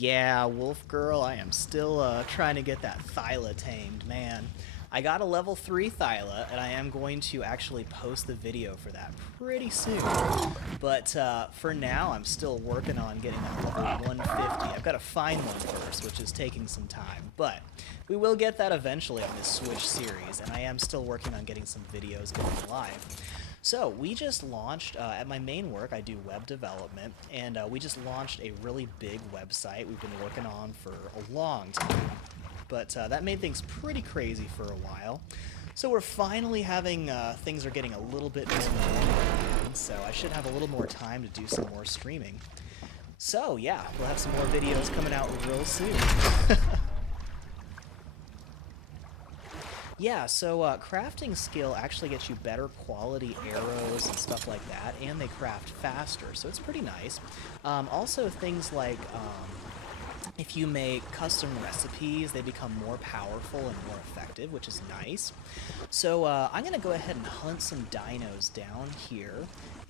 Yeah, Wolf Girl, I am still trying to get that Thyla tamed, man. I got a level 3 Thyla, and I am going to actually post the video for that pretty soon. But for now, I'm still working on getting that level 150. I've got to find one first, which is taking some time. But we will get that eventually on this Switch series, and I am still working on getting some videos going live. So we just launched, at my main work, I do web development, and we just launched a really big website we've been working on for a long time. But that made things pretty crazy for a while. So we're finally having, things are getting a little bit more normal, so I should have a little more time to do some more streaming. So yeah, we'll have some more videos coming out real soon. Yeah, so crafting skill actually gets you better quality arrows and stuff like that, and they craft faster, so it's pretty nice. Also, things like if you make custom recipes, they become more powerful and more effective, which is nice. So I'm going to go ahead and hunt some dinos down here,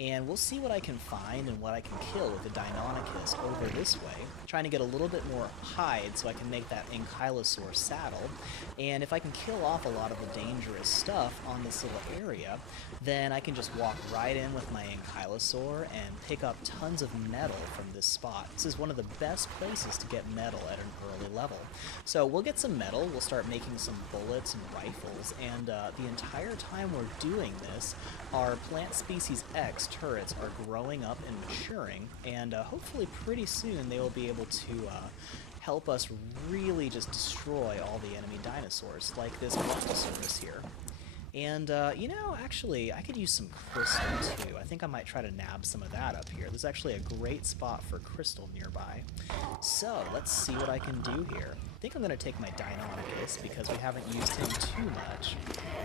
and we'll see what I can find and what I can kill with the Deinonychus over this way. Trying to get a little bit more hide so I can make that Ankylosaurus saddle. And if I can kill off a lot of the dangerous stuff on this little area, then I can just walk right in with my Ankylosaur and pick up tons of metal from this spot. This is one of the best places to get metal at an early level. So we'll get some metal, we'll start making some bullets and rifles, and the entire time we're doing this, our plant species X turrets are growing up and maturing, and hopefully pretty soon they will be able to help us really just destroy all the enemy dinosaurs, like this Brontosaurus here. And, you know, actually, I could use some crystal, too. I think I might try to nab some of that up here. There's actually a great spot for crystal nearby. So, let's see what I can do here. I think I'm going to take my Deinonychus, because we haven't used him too much.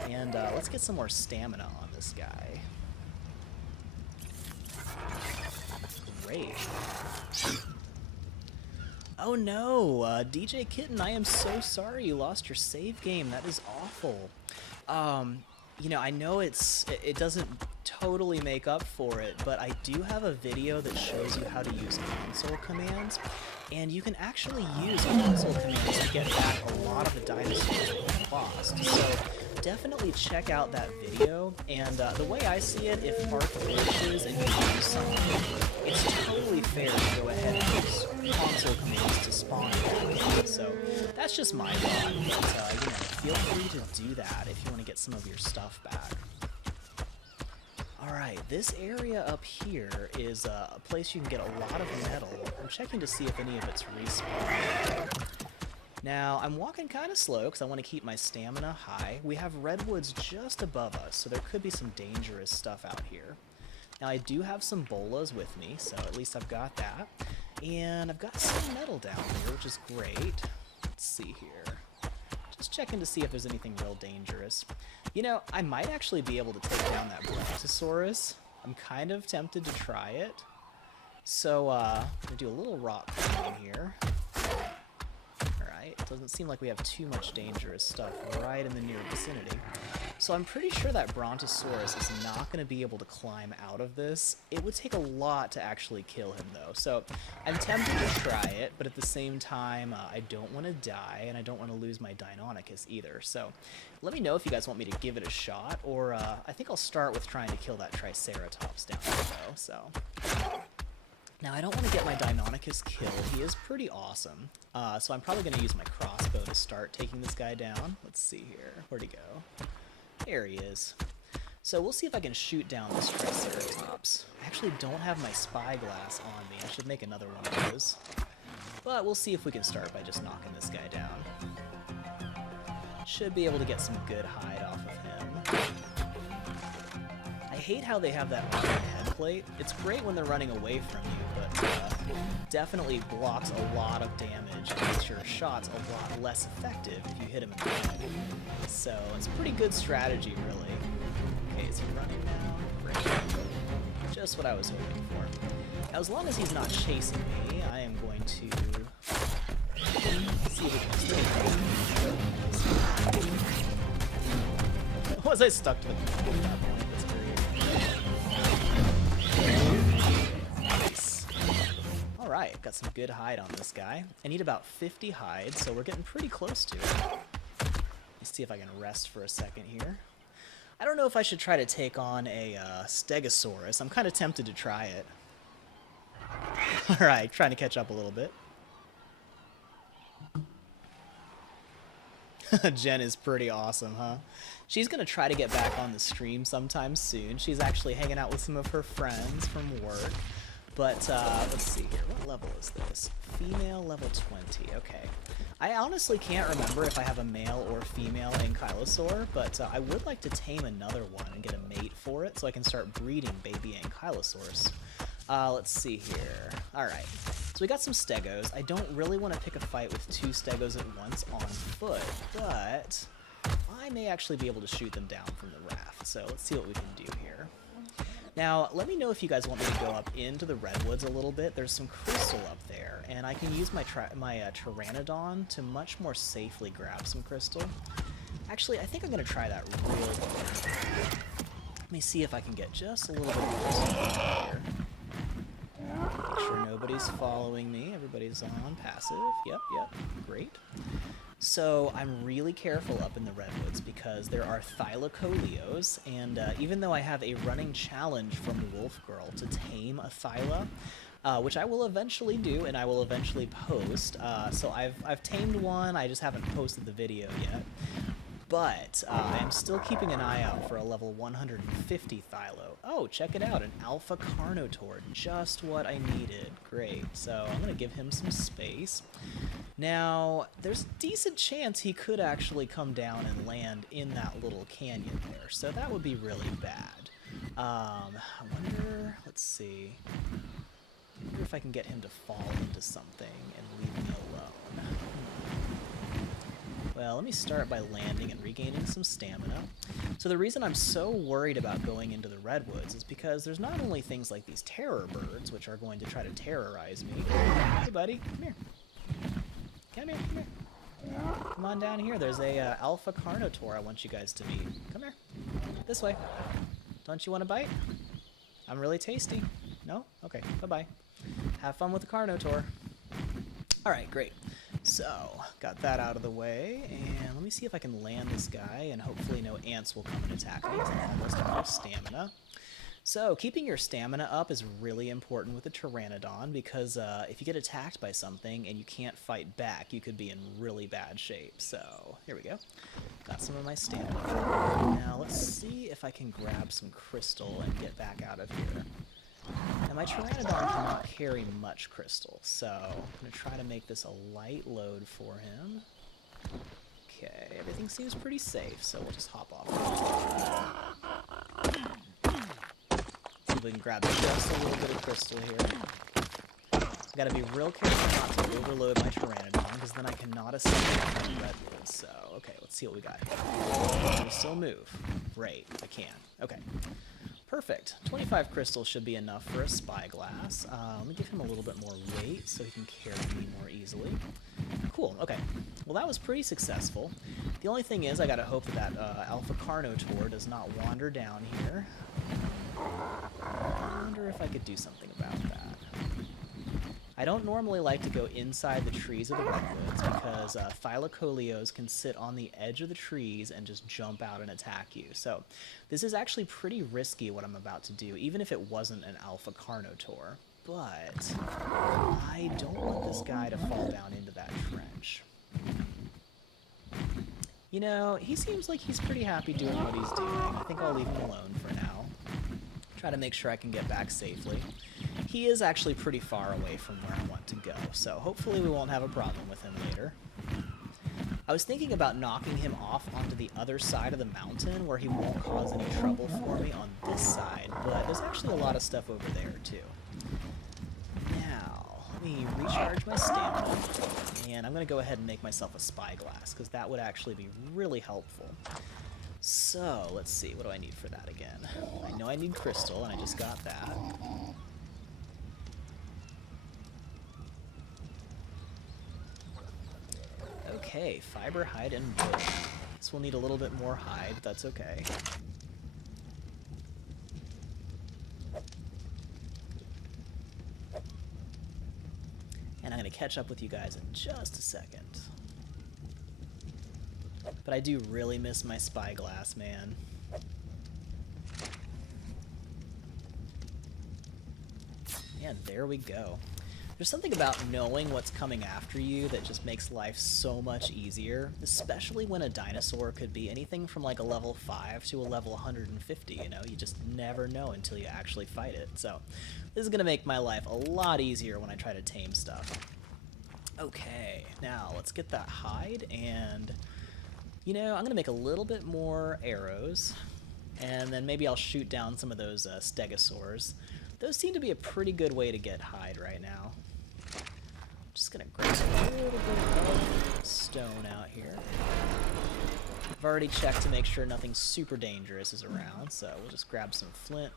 And, let's get some more stamina on this guy. Great. Oh no, DJ Kitten, I am so sorry you lost your save game. That is awful. You know, I know it doesn't totally make up for it, but I do have a video that shows you how to use console commands, and you can actually use console commands to get back a lot of the dinosaurs that you've lost. So definitely check out that video, and the way I see it, if Ark glitches and you use something, it's totally fair to go ahead and use console commands to spawn back. So that's just my thought, but you know, feel free to do that if you want to get some of your stuff back. Alright, this area up here is a place you can get a lot of metal. I'm checking to see if any of it's respawned. Now, I'm walking kind of slow because I want to keep my stamina high. We have redwoods just above us, so there could be some dangerous stuff out here. Now, I do have some bolas with me, so at least I've got that. And I've got some metal down here, which is great. Let's see here. Just checking to see if there's anything real dangerous. You know, I might actually be able to take down that Brontosaurus. I'm kind of tempted to try it. So, I'm going to do a little rock climbing here. Alright, it doesn't seem like we have too much dangerous stuff right in the near vicinity. So I'm pretty sure that Brontosaurus is not going to be able to climb out of this. It would take a lot to actually kill him, though. So I'm tempted to try it, but at the same time, I don't want to die, and I don't want to lose my Deinonychus either. So let me know if you guys want me to give it a shot, or I think I'll start with trying to kill that Triceratops down there, though. So now, I don't want to get my Deinonychus killed. He is pretty awesome. So I'm probably going to use my crossbow to start taking this guy down. Let's see here. Where'd he go? There he is. So we'll see if I can shoot down this Triceratops. I actually don't have my spyglass on me. I should make another one of those. But we'll see if we can start by just knocking this guy down. Should be able to get some good hide off of him. I hate how they have that iron head plate. It's great when they're running away from you, but definitely blocks a lot of damage and makes your shots a lot less effective if you hit him in the head. So it's a pretty good strategy, really. Okay, is he running now? Great. Just what I was hoping for. Now, as long as he's not chasing me, I am going to see if we can still. Was I stuck to it at that point? That's very nice. Alright, got some good hide on this guy. I need about 50 hide, so we're getting pretty close to it. Let's see if I can rest for a second here. I don't know if I should try to take on a Stegosaurus. I'm kind of tempted to try it. Alright, trying to catch up a little bit. Jen is pretty awesome, huh? She's going to try to get back on the stream sometime soon. She's actually hanging out with some of her friends from work. But, let's see here. What level is this? Female level 20. Okay. I honestly can't remember if I have a male or female Ankylosaur, but I would like to tame another one and get a mate for it so I can start breeding baby Ankylosaurs. Let's see here. Alright. So we got some Stegos. I don't really want to pick a fight with 2 Stegos at once on foot, but I may actually be able to shoot them down from the raft. So let's see what we can do here. Now, let me know if you guys want me to go up into the Redwoods a little bit. There's some crystal up there, and I can use my Pteranodon to much more safely grab some crystal. Actually, I think I'm going to try that real quick. Let me see if I can get just a little bit of crystal here. Make sure nobody's following me. Everybody's on passive. Yep, great. So I'm really careful up in the Redwoods because there are Thylacoleos, and even though I have a running challenge from the Wolf Girl to tame a Thyla, which I will eventually do and I will eventually post. So I've tamed one, I just haven't posted the video yet. But I'm still keeping an eye out for a level 150 Thylo. Oh, check it out, an Alpha Carnotaur, just what I needed. Great, so I'm going to give him some space. Now, there's a decent chance he could actually come down and land in that little canyon there, so that would be really bad. I wonder, let's see, I wonder if I can get him to fall into something and leave me alone. Well, let me start by landing and regaining some stamina. So the reason I'm so worried about going into the Redwoods is because there's not only things like these terror birds, which are going to try to terrorize me. Hey, buddy, come here. Come here, come here. Come on down here. There's a Alpha Carnotaur I want you guys to meet. Come here. This way. Don't you want a bite? I'm really tasty. No? Okay, bye-bye. Have fun with the Carnotaur. Alright, great. So, got that out of the way, and let me see if I can land this guy, and hopefully no ants will come and attack me, because I'm almost out of stamina. So, keeping your stamina up is really important with a Pteranodon, because if you get attacked by something and you can't fight back, you could be in really bad shape. So, here we go. Got some of my stamina. Now, let's see if I can grab some crystal and get back out of here. Now, my Pteranodon cannot carry much crystal, so I'm going to try to make this a light load for him. Okay, everything seems pretty safe, so we'll just hop off. See if we can grab just a little bit of crystal here. I've got to be real careful not to overload my Pteranodon, because then I cannot ascend from the Redwood. So, okay, let's see what we got here. Can we still move? Great, I can. Okay. Perfect. 25 crystals should be enough for a spyglass. Let me give him a little bit more weight so he can carry me more easily. Cool, okay. Well, that was pretty successful. The only thing is I gotta hope that Alpha Carnotaur does not wander down here. I wonder if I could do something about that. I don't normally like to go inside the trees of the Redwoods because Thylacoleos can sit on the edge of the trees and just jump out and attack you. So this is actually pretty risky what I'm about to do, even if it wasn't an Alpha Carnotaur. But I don't want this guy to fall down into that trench. You know, he seems like he's pretty happy doing what he's doing. I think I'll leave him alone for now. Try to make sure I can get back safely. He is actually pretty far away from where I want to go, so hopefully we won't have a problem with him later. I was thinking about knocking him off onto the other side of the mountain where he won't cause any trouble for me on this side, but there's actually a lot of stuff over there too. Now, let me recharge my stamina, and I'm going to go ahead and make myself a spyglass, because that would actually be really helpful. So, let's see, what do I need for that again? I know I need crystal, and I just got that. Okay, fiber, hide, and bone. This will need a little bit more hide, but that's okay. going to catch up with you guys in just a second. But I do really miss my spyglass, man. And there we go. There's something about knowing what's coming after you that just makes life so much easier, especially when a dinosaur could be anything from like a level 5 to a level 150, you know? You just never know until you actually fight it. So this is going to make my life a lot easier when I try to tame stuff. Okay, now let's get that hide, and, you know, I'm going to make a little bit more arrows, and then maybe I'll shoot down some of those stegosaurs. Those seem to be a pretty good way to get hide right now. Just gonna grab a little bit of stone out here. I've already checked to make sure nothing super dangerous is around, so we'll just grab some flint.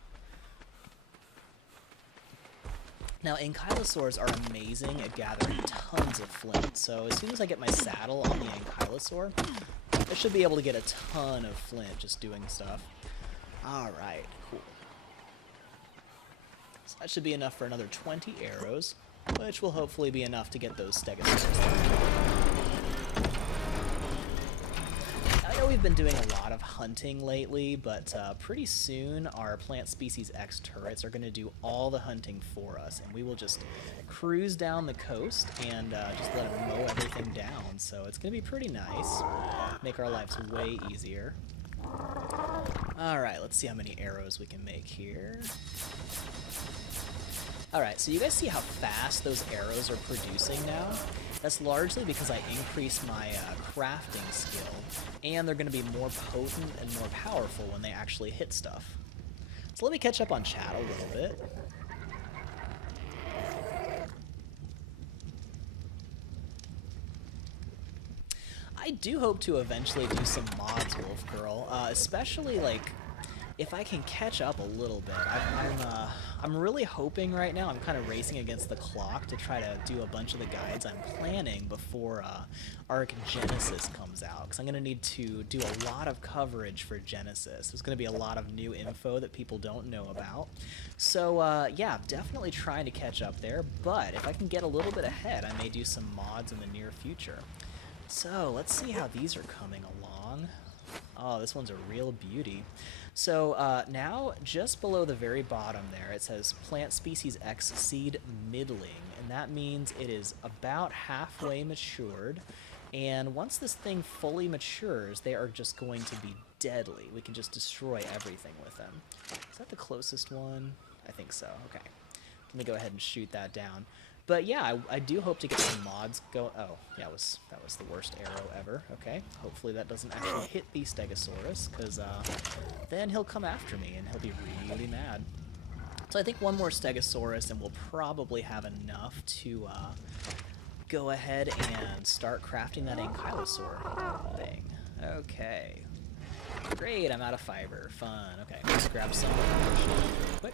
Now, Ankylosaurs are amazing at gathering tons of flint, so as soon as I get my saddle on the Ankylosaur, I should be able to get a ton of flint just doing stuff. Alright, cool. So that should be enough for another 20 arrows, which will hopefully be enough to get those stegosaurs. I know we've been doing a lot of hunting lately, but pretty soon our Plant Species X turrets are going to do all the hunting for us, and we will just cruise down the coast and just let them mow everything down. So it's going to be pretty nice, make our lives way easier. Alright, let's see how many arrows we can make here. Alright, so you guys see how fast those arrows are producing now? That's largely because I increased my crafting skill, and they're going to be more potent and more powerful when they actually hit stuff. So let me catch up on chat a little bit. I do hope to eventually do some mods, Wolf Girl, especially like if I can catch up a little bit. I'm really hoping right now, I'm kind of racing against the clock to try to do a bunch of the guides I'm planning before Ark Genesis comes out, because I'm going to need to do a lot of coverage for Genesis. There's going to be a lot of new info that people don't know about. So yeah, definitely trying to catch up there, but if I can get a little bit ahead, I may do some mods in the near future. So let's see how these are coming along. Oh, this one's a real beauty. So now, just below the very bottom there, it says Plant Species X Seed Middling, and that means it is about halfway matured, and once this thing fully matures, they are just going to be deadly. We can just destroy everything with them. Is that the closest one? I think so. Okay. Let me go ahead and shoot that down. But yeah, I do hope to get some mods go. Oh, yeah, that was the worst arrow ever. Okay, hopefully that doesn't actually hit the Stegosaurus, because then he'll come after me and he'll be really mad. So I think one more Stegosaurus and we'll probably have enough to go ahead and start crafting that Ankylosaur thing. Okay. Great, I'm out of fiber. Fun. Okay, let's grab some real quick.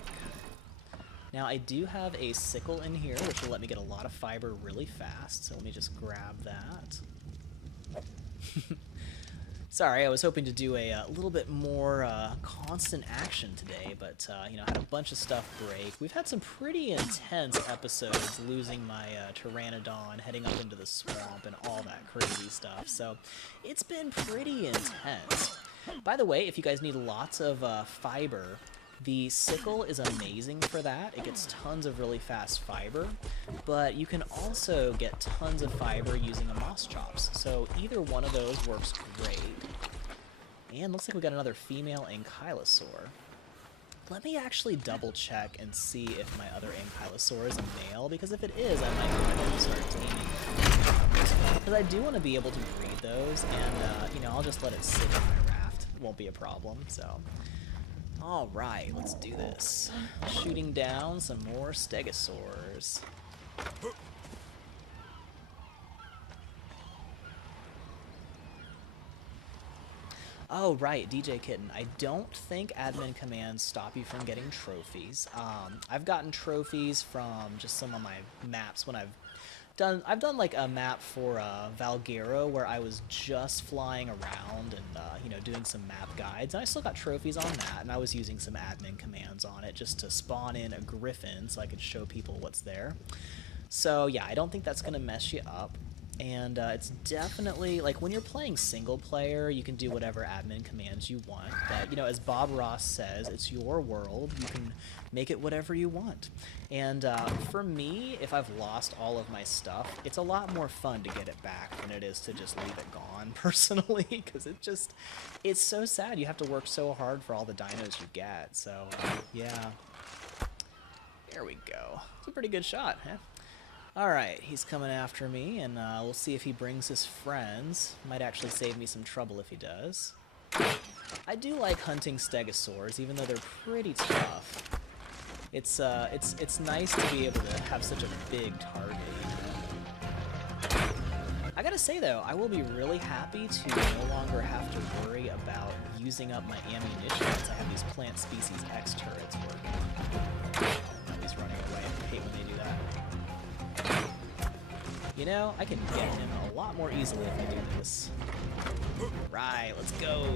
Now, I do have a sickle in here, which will let me get a lot of fiber really fast, so let me just grab that. Sorry, I was hoping to do a little bit more constant action today, but, you know, I had a bunch of stuff break. We've had some pretty intense episodes, losing my Pteranodon, heading up into the swamp, and all that crazy stuff, so it's been pretty intense. By the way, if you guys need lots of fiber, the sickle is amazing for that. It gets tons of really fast fiber, but you can also get tons of fiber using a moss chops. So either one of those works great. And looks like we got another female Ankylosaur. Let me actually double check and see if my other Ankylosaur is a male, because if it is, I might go ahead and start taming. Because I do want to be able to breed those, and you know, I'll just let it sit in my raft. It won't be a problem, so. Alright, let's do this. Shooting down some more Stegosaurs. Oh, right, DJ Kitten. I don't think admin commands stop you from getting trophies. I've gotten trophies from just some of my maps when I've done like a map for Valguero where I was just flying around and you know, doing some map guides, and I still got trophies on that, and I was using some admin commands on it just to spawn in a griffin so I could show people what's there. So yeah, I don't think that's gonna mess you up. And it's definitely, like, when you're playing single player, you can do whatever admin commands you want. But, you know, as Bob Ross says, it's your world. You can make it whatever you want. And for me, if I've lost all of my stuff, it's a lot more fun to get it back than it is to just leave it gone, personally. Because it's so sad. You have to work so hard for all the dinos you get. So, yeah. There we go. It's a pretty good shot, huh? Alright, he's coming after me, and we'll see if he brings his friends. Might actually save me some trouble if he does. I do like hunting stegosaurs, even though they're pretty tough. It's nice to be able to have such a big target, you know? I gotta say, though, I will be really happy to no longer have to worry about using up my ammunition once I have these plant species X turrets working. Oh, he's running away. I hate when they do that. You know, I can get him a lot more easily if I do this. Right, let's go.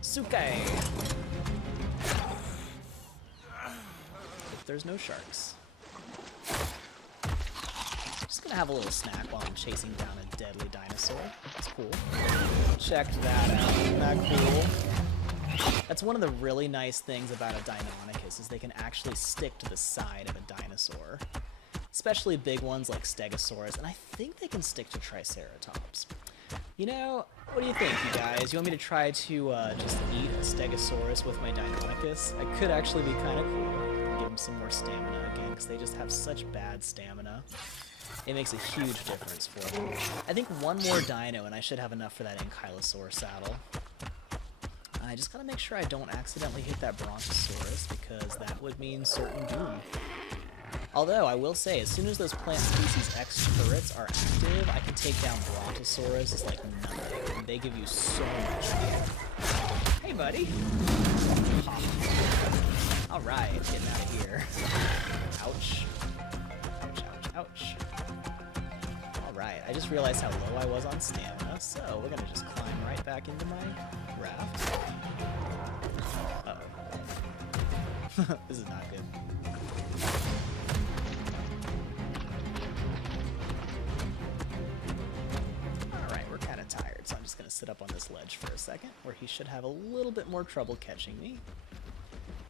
Suke! If there's no sharks. Just gonna have a little snack while I'm chasing down a deadly dinosaur. That's cool. Check that out. Isn't that cool? That's one of the really nice things about a Deinonychus, is they can actually stick to the side of a dinosaur. Especially big ones like Stegosaurus, and I think they can stick to Triceratops. You know, what do you think, you guys? You want me to try to just eat a Stegosaurus with my Deinonychus? It could actually be kind of cool. Give them some more stamina again, because they just have such bad stamina. It makes a huge difference for them. I think one more dino, and I should have enough for that Ankylosaurus saddle. I just gotta make sure I don't accidentally hit that Brontosaurus, because that would mean certain doom. Although, I will say, as soon as those plant species X turrets are active, I can take down Brontosaurus. It's like nothing, and they give you so much health. Hey, buddy! Alright, getting out of here. Ouch. Ouch, ouch, ouch. Alright, I just realized how low I was on stamina, so we're gonna just climb right back into my raft. Uh-oh. This is not good. So I'm just going to sit up on this ledge for a second, where he should have a little bit more trouble catching me.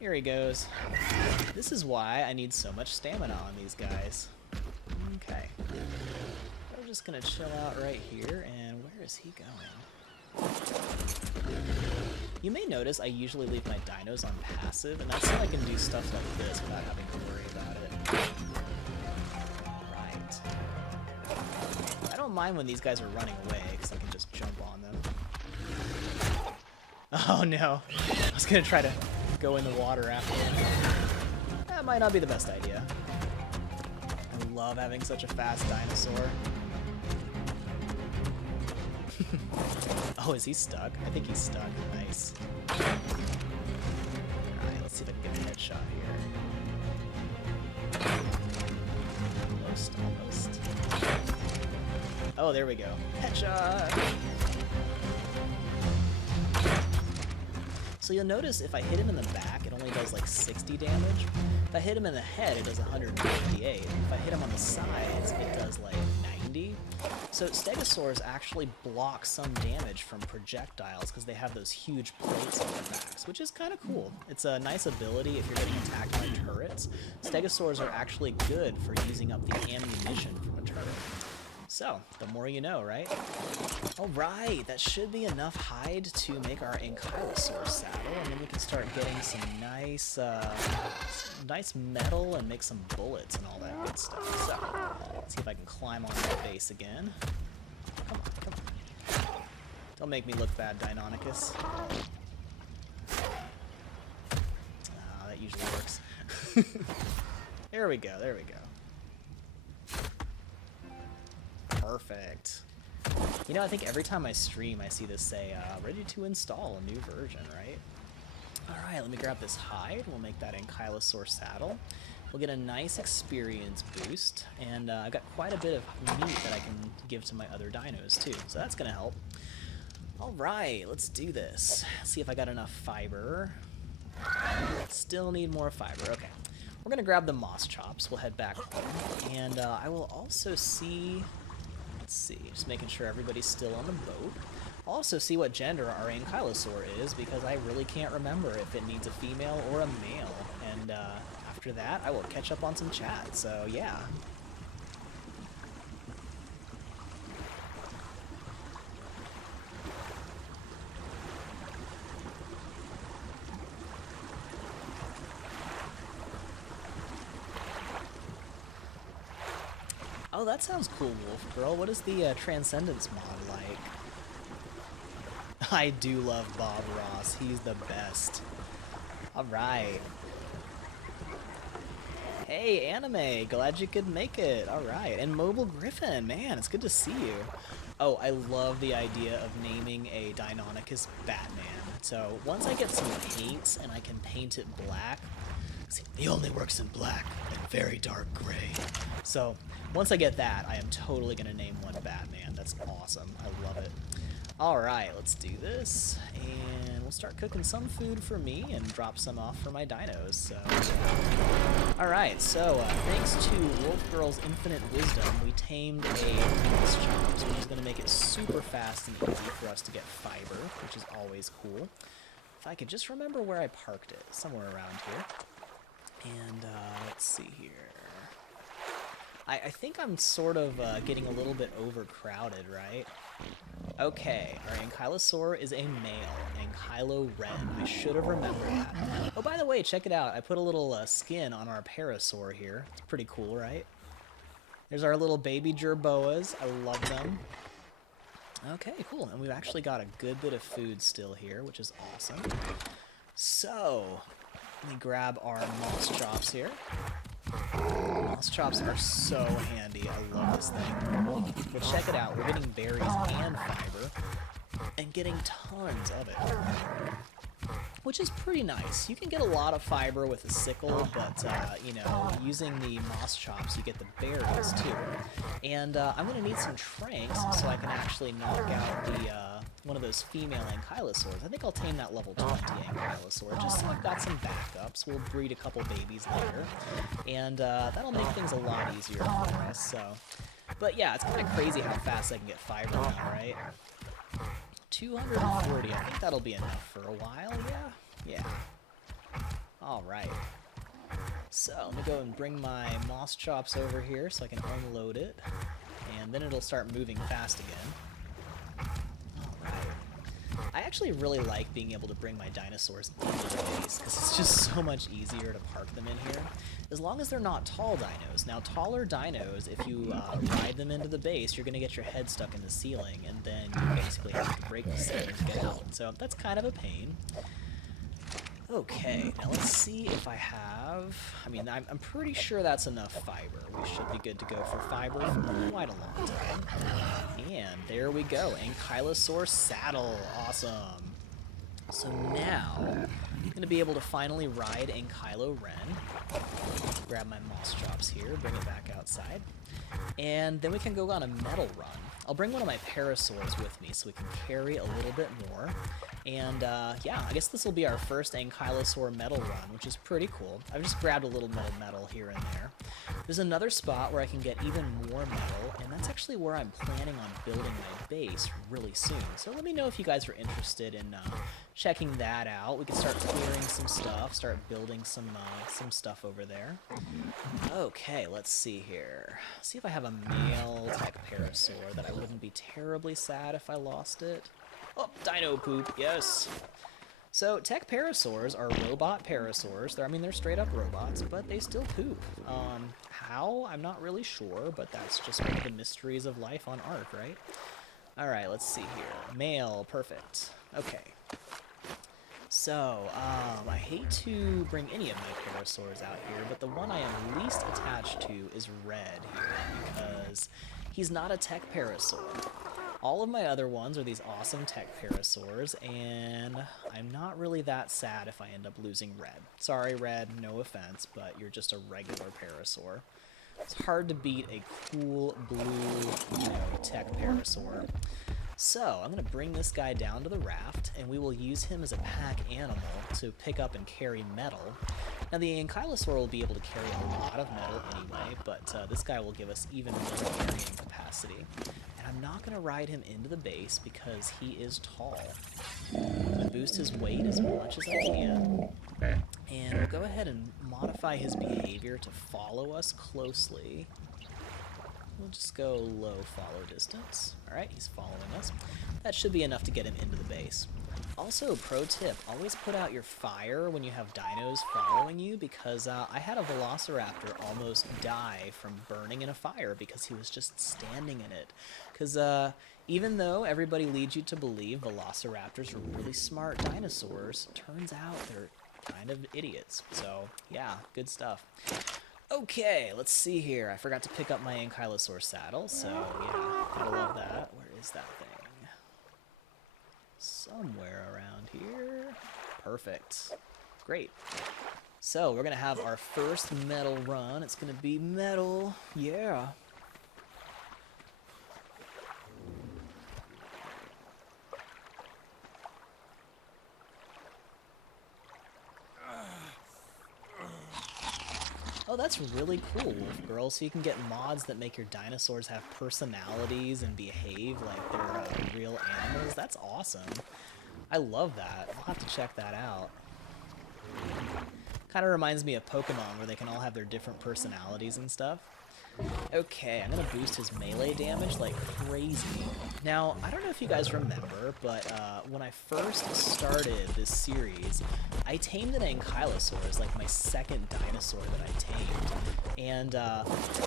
Here he goes. This is why I need so much stamina on these guys. Okay. We're just going to chill out right here, and where is he going? You may notice I usually leave my dinos on passive, and that's so I can do stuff like this without having to worry about it. Right. I don't mind when these guys are running away, because I can just jump on them. Oh no, I was gonna try to go in the water after him. That might not be the best idea. I love having such a fast dinosaur. Oh, is he stuck? I think he's stuck. Nice. Alright, let's see if I can get a headshot here. Almost. Oh, there we go. Headshot! So you'll notice if I hit him in the back, it only does like 60 damage. If I hit him in the head, it does 158. If I hit him on the sides, it does like 90. So Stegosaurs actually block some damage from projectiles because they have those huge plates on their backs, which is kind of cool. It's a nice ability if you're getting attacked by turrets. Stegosaurs are actually good for using up the ammunition from a turret. So, the more you know, right? Alright, that should be enough hide to make our Ankylosaurus saddle, and then we can start getting some nice, nice metal and make some bullets and all that good stuff. So, let's see if I can climb on that base again. Come on. Don't make me look bad, Deinonychus. Ah, that usually works. There we go. Perfect. You know, I think every time I stream, I see this say, ready to install a new version, right? Alright, let me grab this hide. We'll make that Ankylosaur saddle. We'll get a nice experience boost, and I've got quite a bit of meat that I can give to my other dinos, too, so that's going to help. Alright, let's do this. See if I got enough fiber. Still need more fiber, okay. we're gonna grab the moss chops. We'll head back home, and I will also see. Let's see, just making sure everybody's still on the boat. I'll also see what gender our Ankylosaur is, because I really can't remember if it needs a female or a male. And after that, I will catch up on some chat. So yeah. Oh, that sounds cool, Wolf Girl. What is the Transcendence mod like? I do love Bob Ross. He's the best. Alright. Hey, Anime. Glad you could make it. Alright. And Mobile Griffin. Man, it's good to see you. Oh, I love the idea of naming a Deinonychus Batman. So, once I get some paints and I can paint it black, see, he only works in black and very dark gray. So, once I get that, I am totally going to name one Batman. That's awesome. I love it. Alright, let's do this. And we'll start cooking some food for me and drop some off for my dinos. So, alright, so thanks to Wolf Girl's infinite wisdom, we tamed a moss chop, which is going to make it super fast and easy for us to get fiber, which is always cool. If I could just remember where I parked it, somewhere around here. And let's see here. I think I'm sort of getting a little bit overcrowded, right? Okay, our Ankylosaur is a male, Ankylo Red. I should have remembered that. Oh, by the way, check it out. I put a little skin on our Parasaur here. It's pretty cool, right? There's our little baby Jerboas. I love them. Okay, cool. And we've actually got a good bit of food still here, which is awesome. So, let me grab our moss chops here. Moss chops are so handy. I love this thing. But check it out. We're getting berries and fiber and getting tons of it, which is pretty nice. You can get a lot of fiber with a sickle, but you know, using the moss chops, you get the berries too. And I'm gonna need some tranks so I can actually knock out the one of those female Ankylosaurs. I think I'll tame that level 20 Ankylosaur, just so I've got some backups. We'll breed a couple babies later, and that'll make things a lot easier for us. So, but yeah, it's kind of crazy how fast I can get fiber now, right? 240, I think that'll be enough for a while, yeah? Yeah. Alright. So, let me go and bring my moss chops over here so I can unload it, and then it'll start moving fast again. I actually really like being able to bring my dinosaurs into the base, because it's just so much easier to park them in here, as long as they're not tall dinos. Now, taller dinos, if you ride them into the base, you're going to get your head stuck in the ceiling, and then you basically have to break the ceiling to get out. So that's kind of a pain. Okay, now let's see if I have... I mean, I'm pretty sure that's enough fiber. We should be good to go for fiber for quite a long time. And there we go, Ankylosaur saddle. Awesome. So now, I'm going to be able to finally ride Ankylo Ren. Grab my moss chops here, bring it back outside. And then we can go on a metal run. I'll bring one of my Parasaurs with me so we can carry a little bit more. And yeah, I guess this will be our first Ankylosaur metal run, which is pretty cool. I've just grabbed a little metal here and there. There's another spot where I can get even more metal, and that's actually where I'm planning on building my base really soon. So let me know if you guys are interested in checking that out. We can start clearing some stuff, start building some stuff over there. Okay, let's see here. See if I have a male tech Parasaur that I wouldn't be terribly sad if I lost it. Oh, dino poop, yes. So, tech Parasaurs are robot Parasaurs. They're straight up robots, but they still poop. How? I'm not really sure, but that's just one of the mysteries of life on Ark, right? Alright, let's see here. Male, perfect. Okay. So, I hate to bring any of my Parasaurs out here, but the one I am least attached to is Red here, because he's not a tech Parasaur. All of my other ones are these awesome tech Parasaurs, and I'm not really that sad if I end up losing Red. Sorry, Red, no offense, but you're just a regular Parasaur. It's hard to beat a cool blue, tech Parasaur. So I'm going to bring this guy down to the raft, and we will use him as a pack animal to pick up and carry metal. Now the Ankylosaur will be able to carry a lot of metal anyway, but this guy will give us even more carrying capacity. And I'm not going to ride him into the base because he is tall. I'm going to boost his weight as much as I can. And we'll go ahead and modify his behavior to follow us closely. We'll just go low follow distance. Alright, he's following us. That should be enough to get him into the base. Also, pro tip, always put out your fire when you have dinos following you, because I had a velociraptor almost die from burning in a fire because he was just standing in it. Because even though everybody leads you to believe velociraptors are really smart dinosaurs, turns out they're kind of idiots. So, yeah, good stuff. Okay, let's see here. I forgot to pick up my Ankylosaur saddle, so yeah, gotta love that. Where is that thing? Somewhere around here. Perfect. Great. So, we're gonna have our first metal run. It's gonna be metal. Yeah. Oh, that's really cool, Wolf Girl. So you can get mods that make your dinosaurs have personalities and behave like they're real animals. That's awesome. I love that. I'll have to check that out. Kind of reminds me of Pokemon, where they can all have their different personalities and stuff. Okay, I'm going to boost his melee damage like crazy. Now, I don't know if you guys remember, but when I first started this series, I tamed an Ankylosaurus, like my second dinosaur that I tamed. And,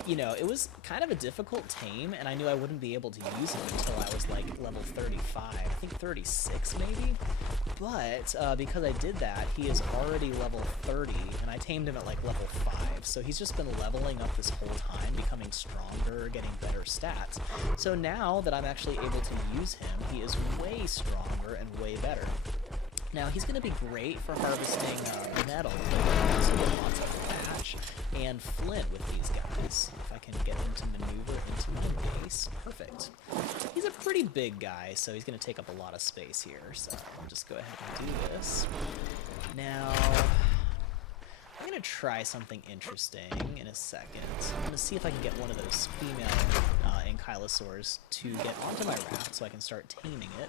you know, it was kind of a difficult tame, and I knew I wouldn't be able to use him until I was like level 35, I think 36 maybe? But because I did that, he is already level 30, and I tamed him at like level 5, so he's just been leveling up this whole time, becoming stronger, getting better stats. So now that I'm actually able to use him, he is way stronger and way better. Now, he's going to be great for harvesting metal, but you can also get lots of thatch and flint with these guys. If I can get him to maneuver into my base, perfect. He's a pretty big guy, so he's going to take up a lot of space here, so I'll just go ahead and do this. Now, I'm going to try something interesting in a second. I'm going to see if I can get one of those female Ankylosaurs to get onto my raft so I can start taming it.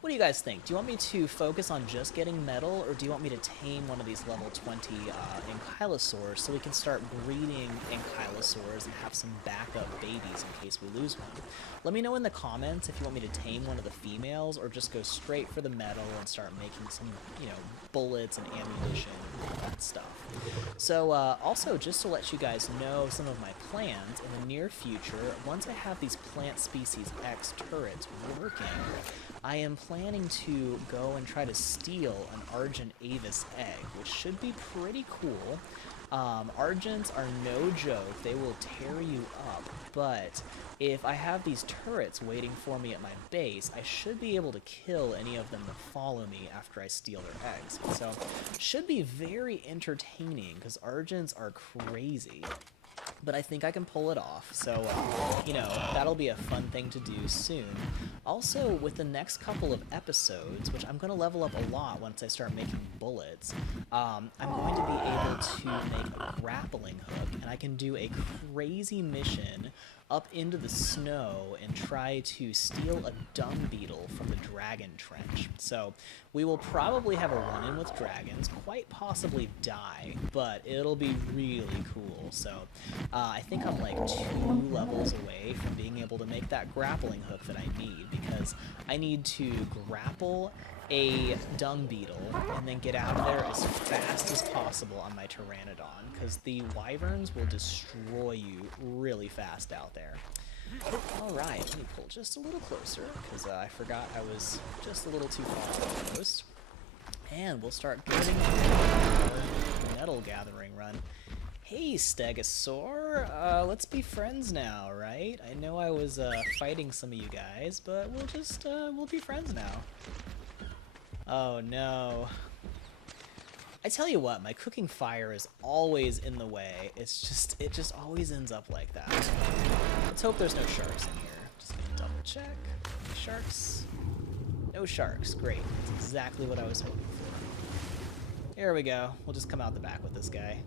What do you guys think? Do you want me to focus on just getting metal, or do you want me to tame one of these level 20 Ankylosaurs so we can start breeding Ankylosaurs and have some backup babies in case we lose one? Let me know in the comments if you want me to tame one of the females or just go straight for the metal and start making some, you know, bullets and ammunition and all that stuff. So also, just to let you guys know some of my plans, in the near future, once I have these Plant Species X turrets working, I am planning to go and try to steal an Argent Avis egg, which should be pretty cool. Argents are no joke, they will tear you up, but if I have these turrets waiting for me at my base, I should be able to kill any of them that follow me after I steal their eggs. So, should be very entertaining, because Argents are crazy. But I think I can pull it off, so, you know, that'll be a fun thing to do soon. Also, with the next couple of episodes, which I'm going to level up a lot once I start making bullets, I'm going to be able to make a grappling hook, and I can do a crazy mission up into the snow and try to steal a dung beetle from the dragon trench. So we will probably have a run-in with dragons, quite possibly die, but it'll be really cool. So I think I'm like 2 levels away from being able to make that grappling hook that I need, because I need to grapple a dung beetle and then get out of there as fast as possible on my pteranodon, because the wyverns will destroy you really fast out there. Alright, let me pull just a little closer, because I forgot I was just a little too far almost. And we'll start getting our metal gathering run. Hey, Stegosaur, let's be friends now, right? I know I was fighting some of you guys, but we'll be friends now. Oh no. I tell you what, my cooking fire is always in the way. It just always ends up like that. Let's hope there's no sharks in here. Just gonna double check, make sharks? No sharks. Great. That's exactly what I was hoping for. Here we go. We'll just come out the back with this guy.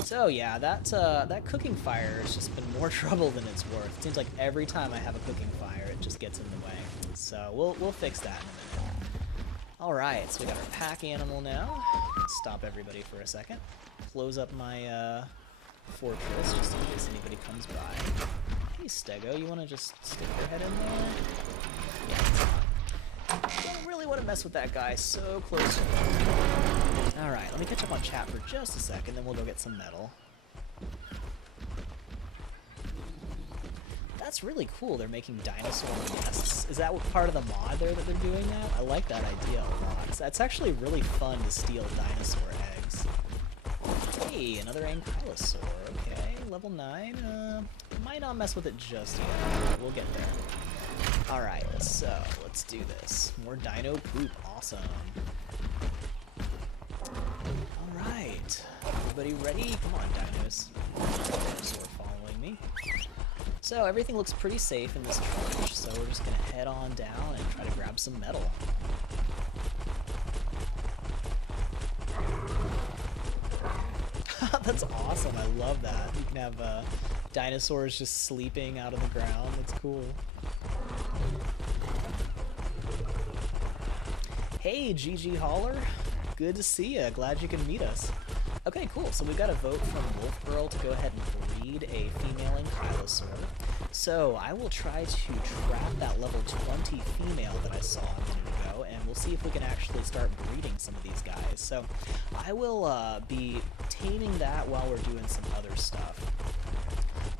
So yeah, that cooking fire has just been more trouble than it's worth. It seems like every time I have a cooking fire, it just gets in the way. So we'll fix that in a minute. Alright, so we got our pack animal now. Let's stop everybody for a second. Close up my fortress just in case anybody comes by. Hey Stego, you want to just stick your head in there? Yeah. Don't really want to mess with that guy so close to me. Alright, let me catch up on chat for just a second, then we'll go get some metal. That's really cool, they're making dinosaur nests. Is that part of the mod there that they're doing that? I like that idea a lot. It's actually really fun to steal dinosaur eggs. Hey, another Ankylosaur, okay, level 9. Might not mess with it just yet, but we'll get there. Alright, so let's do this. More dino poop, awesome. Alright, everybody ready? Come on, dinos. Dinosaur following me. So everything looks pretty safe in this trench, so we're just gonna head on down and try to grab some metal. That's awesome, I love that. You can have dinosaurs just sleeping out of the ground, that's cool. Hey, GG Holler. Good to see ya. Glad you can meet us. Okay, cool. So we've got a vote from Wolf Girl to go ahead and breed a female Ankylosaur. So I will try to trap that level 20 female that I saw a minute ago, and we'll see if we can actually start breeding some of these guys. So I will be taming that while we're doing some other stuff.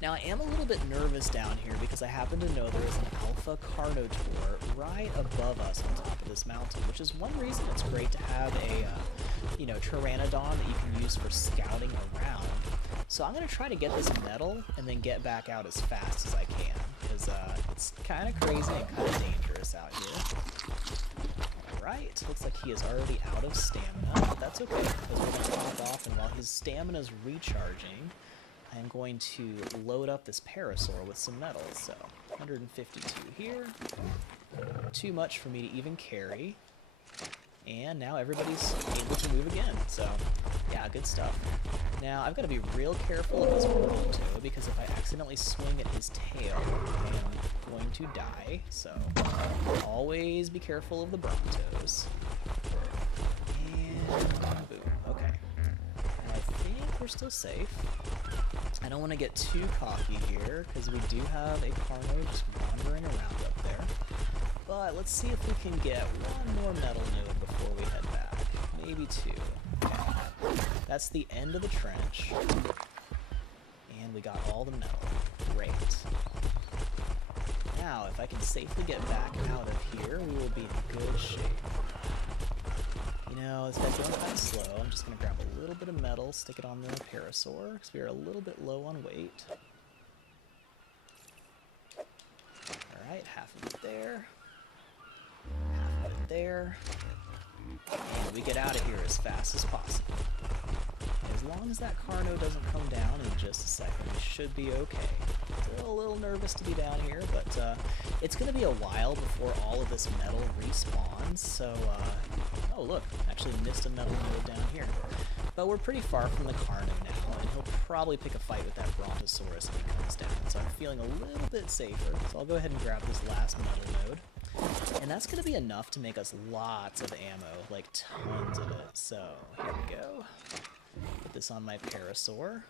Now, I am a little bit nervous down here because I happen to know there is an Alpha Carnotaur right above us on top of this mountain, which is one reason it's great to have a, Pteranodon that you can use for scouting around. So I'm going to try to get this metal and then get back out as fast as I can, because it's kind of crazy and kind of dangerous out here. Alright, looks like he is already out of stamina, but that's okay, because we're going to pop off, and while his stamina is recharging, I'm going to load up this parasaur with some metal. So 152 here, too much for me to even carry, and now everybody's able to move again. So yeah, good stuff. Now I've got to be real careful of this Bronto, because if I accidentally swing at his tail, I am going to die. So always be careful of the Brontos. And boom. Okay. And I think we're still safe. I don't want to get too cocky here, because we do have a Carno just wandering around up there. But let's see if we can get one more metal node before we head back. Maybe two. That's the end of the trench. And we got all the metal. Great. Now, if I can safely get back out of here, we will be in good shape. You know, this guy's going kind of slow. I'm just going to grab a little bit of metal, stick it on the parasaur, because we are a little bit low on weight. Alright, half of it there. Half of it there. And we get out of here as fast as possible. As long as that Carno doesn't come down in just a second, we should be okay. Still a little nervous to be down here, but it's going to be a while before all of this metal respawns, so oh look, actually missed a metal node down here. But we're pretty far from the Carno now, and he'll probably pick a fight with that Brontosaurus when he comes down, so I'm feeling a little bit safer. So I'll go ahead and grab this last metal node. And that's going to be enough to make us lots of ammo, like tons of it. So here we go. Put this on my parasaur.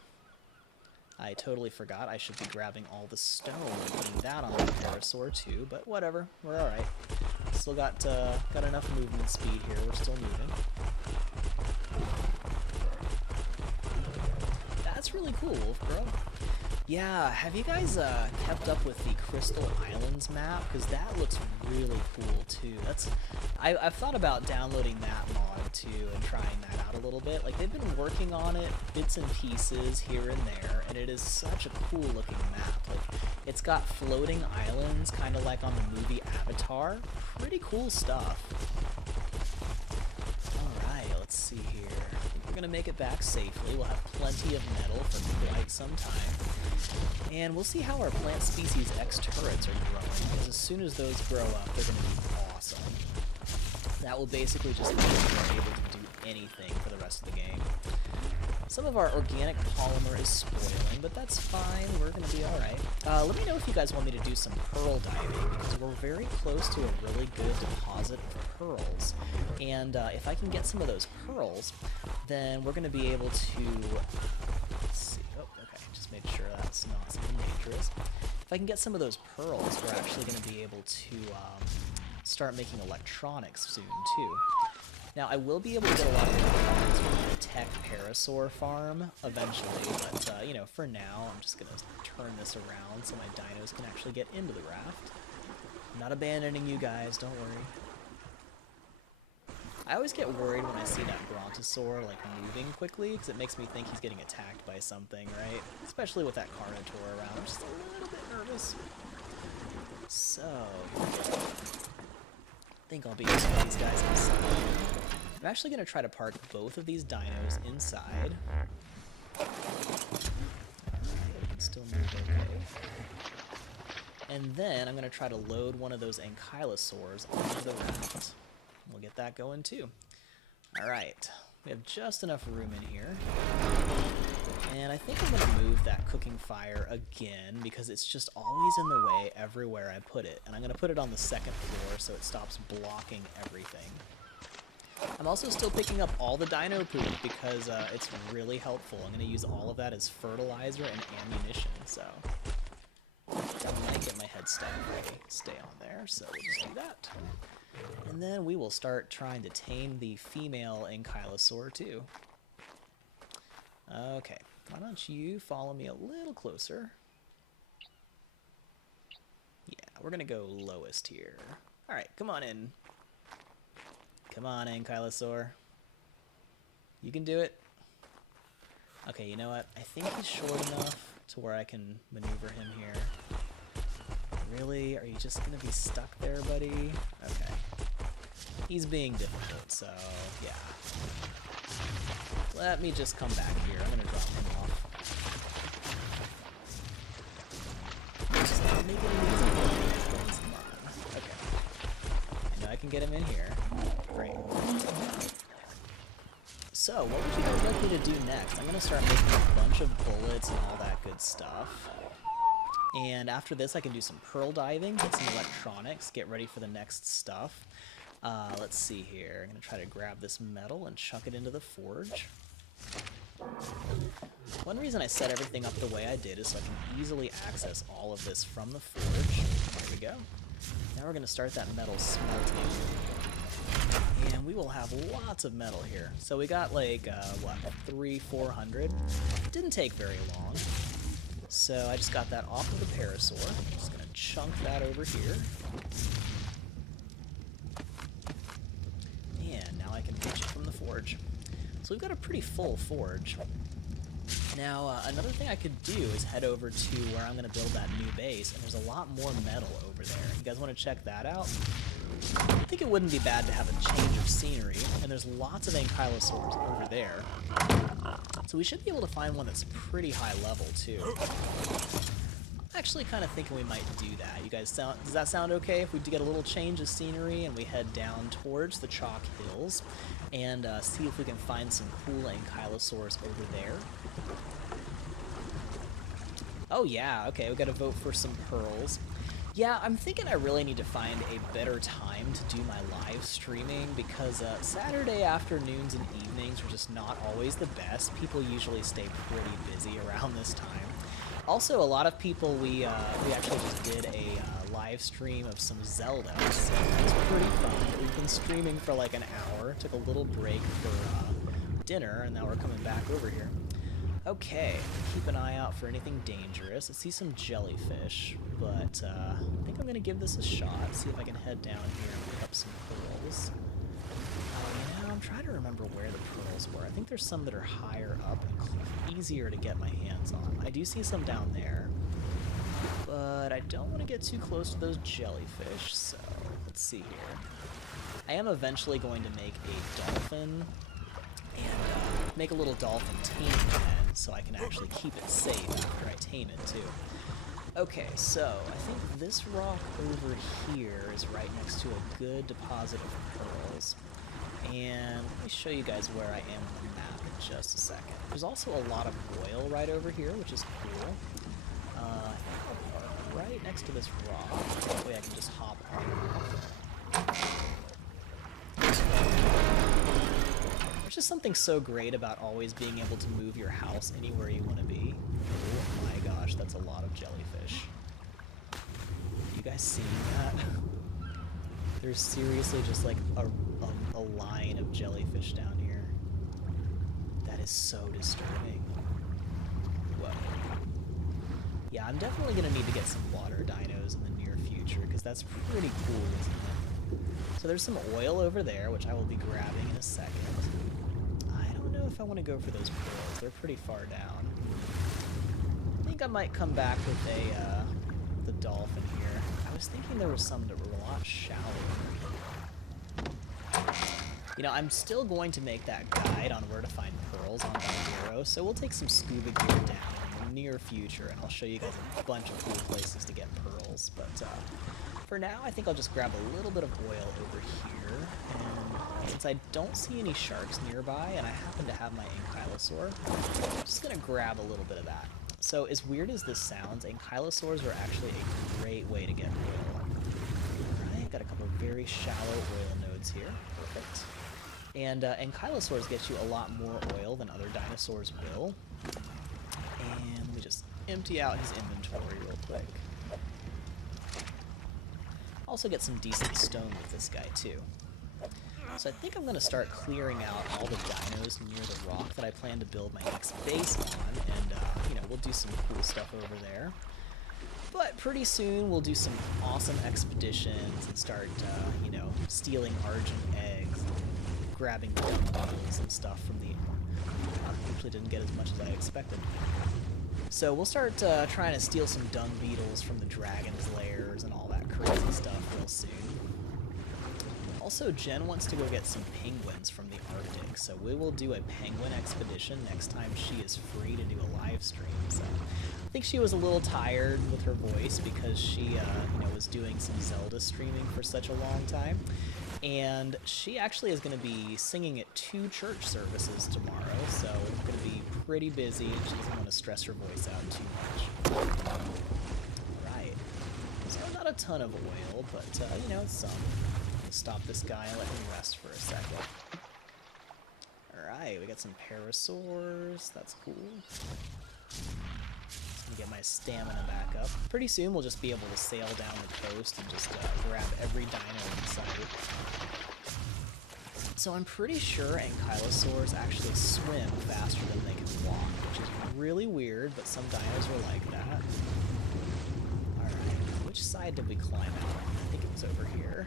I totally forgot I should be grabbing all the stone and putting that on my parasaur too, but whatever, we're alright. Still got enough movement speed here, we're still moving. That's really cool, Wolf Bro. Yeah, have you guys kept up with the Crystal Islands map? Because that looks really cool too. I've thought about downloading that mod too and trying that out a little bit. Like, they've been working on it, bits and pieces here and there, and it is such a cool looking map. Like, it's got floating islands, kind of like on the movie Avatar. Pretty cool stuff. Alright, let's see here. I think we're going to make it back safely. We'll have plenty of metal for quite some time. And we'll see how our plant species X turrets are growing, because as soon as those grow up, they're going to be awesome. That will basically just mean we're able to do anything for the rest of the game. Some of our organic polymer is spoiling, but that's fine. We're going to be alright. Let me know if you guys want me to do some pearl diving, because we're very close to a really good deposit of pearls. And if I can get some of those pearls, then we're going to be able to... Let's see. Oh, okay. Just made sure that's not something dangerous. If I can get some of those pearls, we're actually going to be able to start making electronics soon, too. Now, I will be able to get a lot of electronics from the tech parasaur farm eventually, but, you know, for now, I'm just going to turn this around so my dinos can actually get into the raft. I'm not abandoning you guys, don't worry. I always get worried when I see that brontosaur, like, moving quickly, because it makes me think he's getting attacked by something, right? Especially with that Carnotaur around. I'm just a little bit nervous. So, I think I'll be able to get these guys inside. I'm actually going to try to park both of these dinos inside. We can still move okay. And then I'm going to try to load one of those Ankylosaurs onto the raft. We'll get that going too. Alright, we have just enough room in here. And I think I'm going to move that cooking fire again, because it's just always in the way everywhere I put it. And I'm going to put it on the second floor so it stops blocking everything. I'm also still picking up all the dino poop because it's really helpful. I'm going to use all of that as fertilizer and ammunition, so I might get my head stuck if I stay on there, so we'll just do that. And then we will start trying to tame the female Ankylosaur too. Okay, why don't you follow me a little closer? Yeah, we're going to go lowest here. Alright, come on in. Come on, Ankylosaur. You can do it. Okay, you know what? I think he's short enough to where I can maneuver him here. Really? Are you just going to be stuck there, buddy? Okay. He's being difficult, so yeah. Let me just come back here. I'm going to drop him off. Just make it easy for me. Come on. Okay. I know I can get him in here. Great. So, what would you guys like me to do next? I'm going to start making a bunch of bullets and all that good stuff. And after this, I can do some pearl diving, get some electronics, get ready for the next stuff. Let's see here. I'm going to try to grab this metal and chuck it into the forge. One reason I set everything up the way I did is so I can easily access all of this from the forge. There we go. Now we're going to start that metal smelting. And we will have lots of metal here. So we got like, what, 400? Didn't take very long. So I just got that off of the parasaur. Just going to chunk that over here. And now I can reach it from the forge. So we've got a pretty full forge. Now, another thing I could do is head over to where I'm going to build that new base, and there's a lot more metal over there. You guys want to check that out? I think it wouldn't be bad to have a change of scenery, and there's lots of Ankylosaurs over there. So we should be able to find one that's pretty high level, too. I'm actually kind of thinking we might do that. You guys, does that sound okay if we get a little change of scenery and we head down towards the Chalk Hills and see if we can find some cool Ankylosaurs over there? Oh yeah, okay, we gotta vote for some pearls. Yeah, I'm thinking I really need to find a better time to do my live streaming because Saturday afternoons and evenings are just not always the best. People usually stay pretty busy around this time. Also, a lot of people, we actually just did a live stream of some Zelda, so it's pretty fun. We've been streaming for like an hour, took a little break for dinner, and now we're coming back over here. Okay, keep an eye out for anything dangerous. I see some jellyfish, but I think I'm going to give this a shot, see if I can head down here and pick up some pearls. Now I'm trying to remember where the pearls were. I think there's some that are higher up and easier to get my hands on. I do see some down there, but I don't want to get too close to those jellyfish, so let's see here. I am eventually going to make a dolphin and make a little dolphin taming pen so I can actually keep it safe after I tame it too. Okay, so I think this rock over here is right next to a good deposit of pearls. And let me show you guys where I am on the map in just a second. There's also a lot of oil right over here, which is cool. I think I'll park right next to this rock. That way I can just hop on. There's just something so great about always being able to move your house anywhere you want to be. Oh my gosh, that's a lot of jellyfish. You guys seeing that? There's seriously just like a line of jellyfish down here. That is so disturbing. Whoa. Yeah, I'm definitely going to need to get some water dinos in the near future, because that's pretty cool, isn't it? So there's some oil over there, which I will be grabbing in a second. I don't know if I want to go for those pearls. They're pretty far down. I think I might come back with the dolphin here. I was thinking there was some that were a lot shallower. You know, I'm still going to make that guide on where to find pearls on Valguero, so we'll take some scuba gear down in the near future, and I'll show you guys a bunch of cool places to get pearls. But for now, I think I'll just grab a little bit of oil over here, and since I don't see any sharks nearby, and I happen to have my Ankylosaur, I'm just going to grab a little bit of that. So as weird as this sounds, Ankylosaurs are actually a great way to get oil. Alright, got a couple of very shallow oil nodes here. Perfect. And Ankylosaurs get you a lot more oil than other dinosaurs will. And let me just empty out his inventory real quick. Also get some decent stone with this guy too. So I think I'm going to start clearing out all the dinos near the rock that I plan to build my next base on, and you know, we'll do some cool stuff over there. But pretty soon we'll do some awesome expeditions and start, you know, stealing argent eggs, and grabbing dung beetles and stuff from the... actually didn't get as much as I expected. So we'll start trying to steal some dung beetles from the dragon's lairs and all that crazy stuff real soon. Also, Jen wants to go get some penguins from the Arctic, so we will do a penguin expedition next time she is free to do a live stream. So I think she was a little tired with her voice because she, you know, was doing some Zelda streaming for such a long time, and she actually is going to be singing at 2 church services tomorrow, so it's going to be pretty busy, and she doesn't want to stress her voice out too much. Right. So not a ton of oil, but you know, it's some. Stop this guy and let him rest for a second. Alright, we got some parasaurs. That's cool. Get my stamina back up. Pretty soon we'll just be able to sail down the coast and just grab every dino in sight. So I'm pretty sure Ankylosaurs actually swim faster than they can walk, which is really weird, but some dinos are like that. Alright, which side did we climb out on? I think it was over here.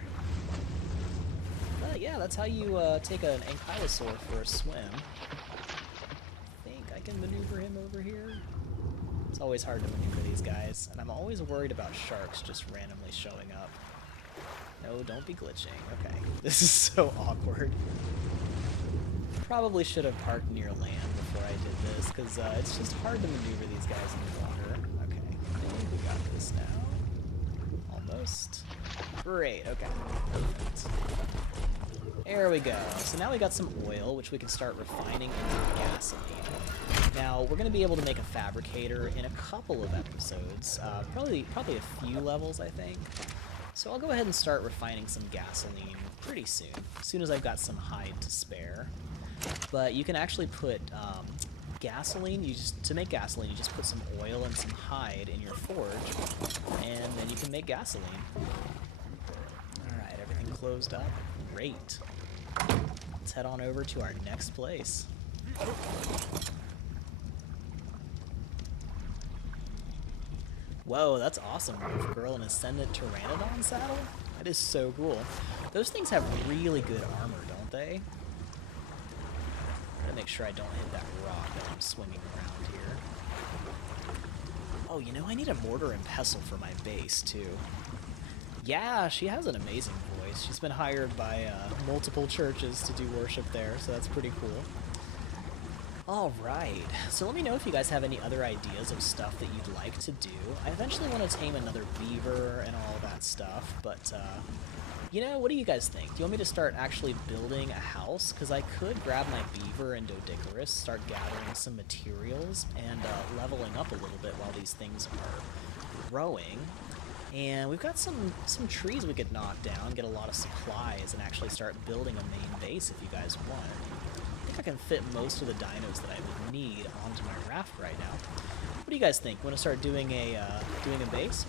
Yeah, that's how you take an Ankylosaur for a swim. I think I can maneuver him over here. It's always hard to maneuver these guys, and I'm always worried about sharks just randomly showing up. No, don't be glitching. Okay, this is so awkward. Probably should have parked near land before I did this, because it's just hard to maneuver these guys in the water. Okay, I think we got this now. Almost. Great, okay. Perfect. There we go. So now we got some oil, which we can start refining into gasoline. Now, we're going to be able to make a fabricator in a couple of episodes. Probably a few levels, I think. So I'll go ahead and start refining some gasoline pretty soon, as soon as I've got some hide to spare. But you can actually put gasoline, to make gasoline, you just put some oil and some hide in your forge, and then you can make gasoline. Alright, everything closed up. Great. Let's head on over to our next place. Whoa, that's awesome. Wolf Girl, an Ascendant Pteranodon saddle? That is so cool. Those things have really good armor, don't they? Gotta make sure I don't hit that rock as I'm swinging around here. Oh, you know, I need a mortar and pestle for my base, too. Yeah, she has an amazing voice. She's been hired by multiple churches to do worship there, so that's pretty cool. Alright, so let me know if you guys have any other ideas of stuff that you'd like to do. I eventually want to tame another beaver and all that stuff, but, you know, what do you guys think? Do you want me to start actually building a house? Because I could grab my beaver and Dodicarus, start gathering some materials, and leveling up a little bit while these things are growing. And we've got some trees we could knock down, get a lot of supplies, and actually start building a main base if you guys want. I think I can fit most of the dinos that I would need onto my raft right now. What do you guys think? Want to start doing a base?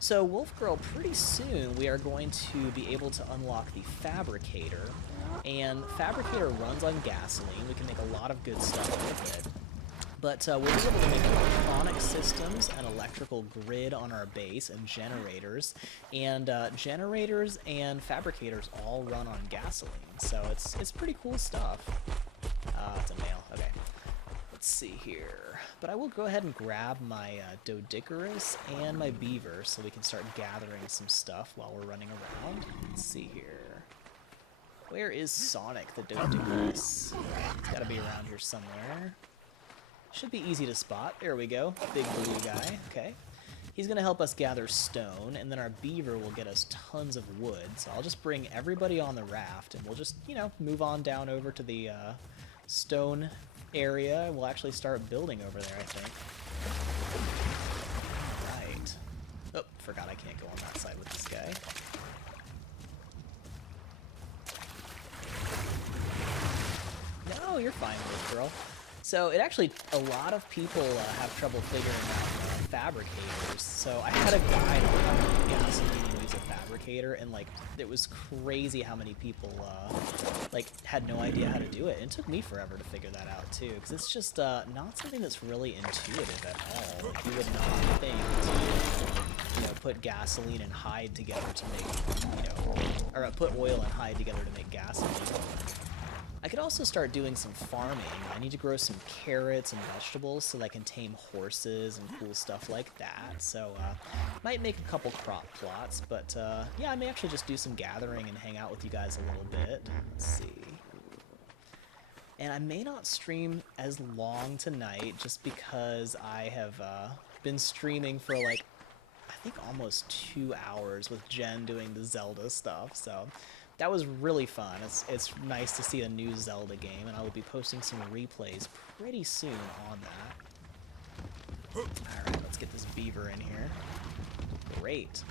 So Wolf Girl, pretty soon we are going to be able to unlock the Fabricator, and Fabricator runs on gasoline. We can make a lot of good stuff with it. But we'll be able to make electronic systems, an electrical grid on our base, and generators. And generators and fabricators all run on gasoline, so it's pretty cool stuff. It's a male. Okay. Let's see here. But I will go ahead and grab my Dodicarus and my beaver so we can start gathering some stuff while we're running around. Let's see here. Where is Sonic the Dodicarus? It's gotta be around here somewhere. Should be easy to spot. There we go. Big blue guy. Okay. He's going to help us gather stone, and then our beaver will get us tons of wood. So I'll just bring everybody on the raft, and we'll just, you know, move on down over to the stone area, and we'll actually start building over there, I think. Right. Oh, forgot I can't go on that side with this guy. No, you're fine, little girl. So it actually, a lot of people have trouble figuring out fabricators. So I had a guide on how to make gasoline and use a fabricator, and like it was crazy how many people like had no idea how to do it. And it took me forever to figure that out too, because it's just not something that's really intuitive at all. Like, you would not think to, you know, put gasoline and hide together to make, you know, or put oil and hide together to make gasoline. I could also start doing some farming. I need to grow some carrots and vegetables so that I can tame horses and cool stuff like that. So, might make a couple crop plots, but yeah, I may actually just do some gathering and hang out with you guys a little bit. Let's see. And I may not stream as long tonight just because I have been streaming for like, I think almost 2 hours with Jen doing the Zelda stuff, so that was really fun. It's nice to see a new Zelda game, and I will be posting some replays pretty soon on that. Alright, let's get this beaver in here. Great.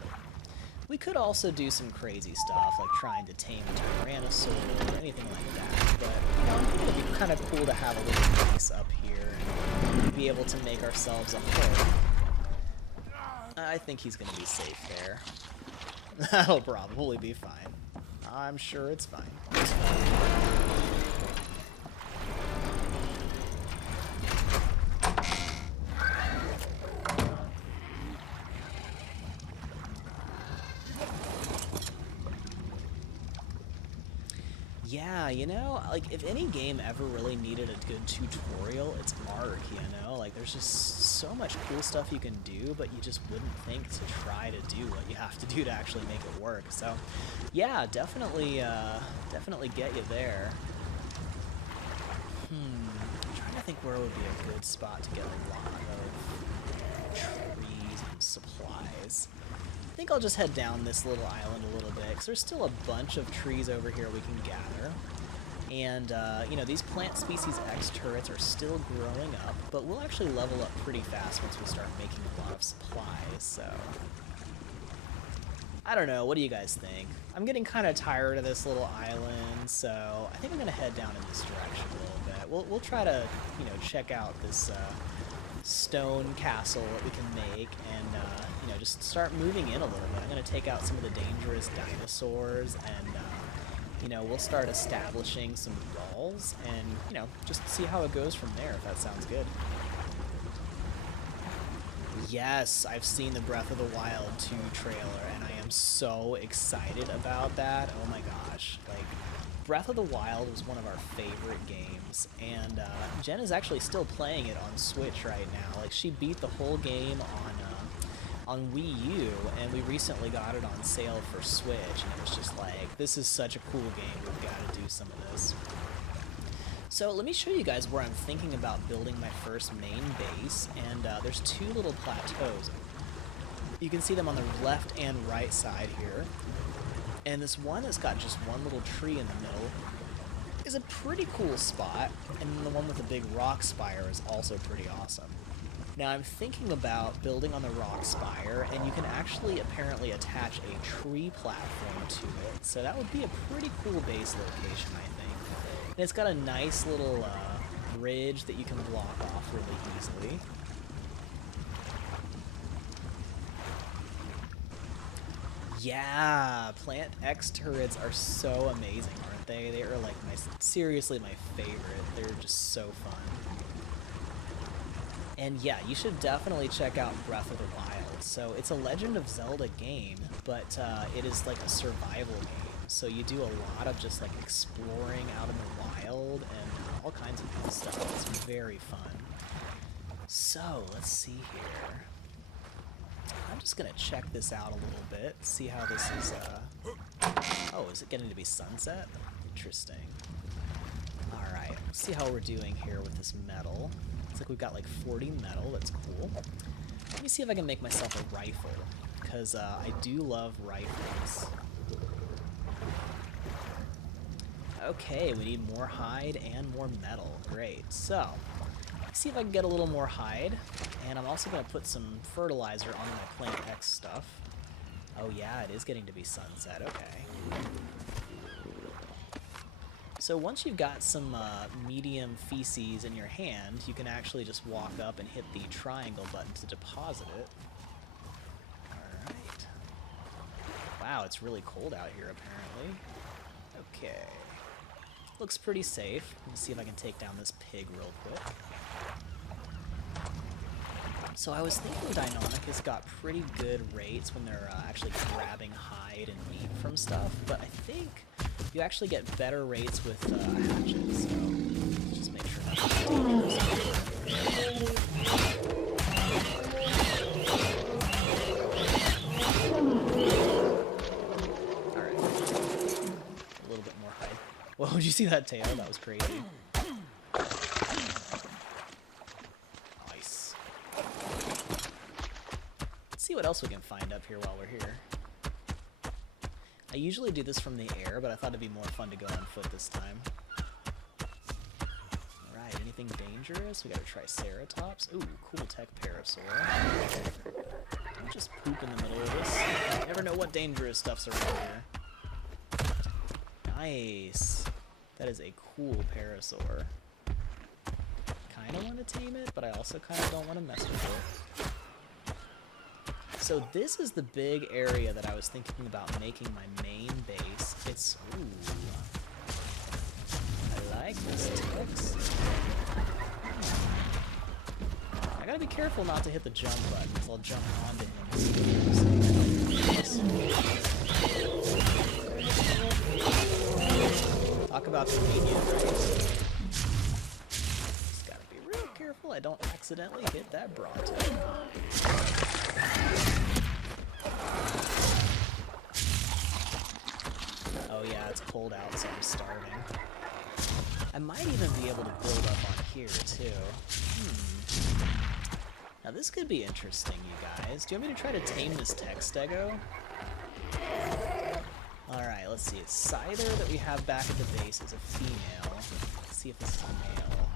We could also do some crazy stuff, like trying to tame a Tyrannosaur or anything like that, but you know, I think it would be kind of cool to have a little base up here and be able to make ourselves a home. I think he's going to be safe there. That'll probably be fine. I'm sure it's fine. Yeah, you know, like, if any game ever really needed a good tutorial, it's Ark, you know? Like, there's just so much cool stuff you can do, but you just wouldn't think to try to do what you have to do to actually make it work. So, yeah, definitely get you there. I'm trying to think where would be a good spot to get a lot of trees and supplies. I think I'll just head down this little island a little bit, because there's still a bunch of trees over here we can gather. And, you know, these plant species X turrets are still growing up, but we'll actually level up pretty fast once we start making a lot of supplies, so I don't know, what do you guys think? I'm getting kind of tired of this little island, so I think I'm going to head down in this direction a little bit. We'll try to, you know, check out this stone castle that we can make, and you know, just start moving in a little bit. I'm going to take out some of the dangerous dinosaurs, and you know, we'll start establishing some walls, and you know, just see how it goes from there, if that sounds good. Yes, I've seen the Breath of the Wild 2 trailer, and I am so excited about that. Oh my gosh, like, Breath of the Wild was one of our favorite games, and Jen is actually still playing it on Switch right now. Like, she beat the whole game on Wii U, and we recently got it on sale for Switch, and it was just like, this is such a cool game, we've got to do some of this. So let me show you guys where I'm thinking about building my first main base, and there's two little plateaus. You can see them on the left and right side here, and this one that's got just one little tree in the middle is a pretty cool spot, and then the one with the big rock spire is also pretty awesome. Now I'm thinking about building on the rock spire, and you can actually apparently attach a tree platform to it, so that would be a pretty cool base location, I think. And it's got a nice little ridge that you can block off really easily. Yeah, Plant X turrets are so amazing, aren't they? They are like seriously my favorite. They're just so fun. And yeah, you should definitely check out Breath of the Wild. So it's a Legend of Zelda game, but it is like a survival game. So you do a lot of just like exploring out in the wild and all kinds of cool stuff. It's very fun. So let's see here. I'm just gonna check this out a little bit, see how this is, oh, is it getting to be sunset? Interesting. Alright, let's see how we're doing here with this metal. Looks like we've got like 40 metal, that's cool. Let me see if I can make myself a rifle, because I do love rifles. Okay, we need more hide and more metal, great. So, let's see if I can get a little more hide, and I'm also going to put some fertilizer on my Plant X stuff. Oh yeah, it is getting to be sunset, okay. So once you've got some medium feces in your hand, you can actually just walk up and hit the triangle button to deposit it. Alright. Wow, it's really cold out here apparently. Okay. Looks pretty safe. Let me see if I can take down this pig real quick. So I was thinking Deinonychus has got pretty good rates when they're actually grabbing hide and meat from stuff, but I think you actually get better rates with hatchets, so let's just make sure that's Alright. A little bit more hide. Whoa, did you see that tail? That was crazy. See what else we can find up here while we're here. I usually do this from the air, but I thought it'd be more fun to go on foot this time. Alright, anything dangerous? We got a Triceratops. Ooh, cool tech parasaur. Don't just poop in the middle of this. You never know what dangerous stuff's around here. Nice. That is a cool parasaur. Kinda want to tame it, but I also kinda don't want to mess with it. So this is the big area that I was thinking about making my main base. It's, ooh, I like this text. I gotta be careful not to hit the jump button, because I'll jump onto him. Talk about convenient, right? Just gotta be real careful I don't accidentally hit that Bronto. Oh yeah, it's cold out, so I'm starving. I might even be able to build up on here, too. Now this could be interesting, you guys. Do you want me to try to tame this Textego? Alright, let's see. It's Scyther that we have back at the base is a female. Let's see if this is a male.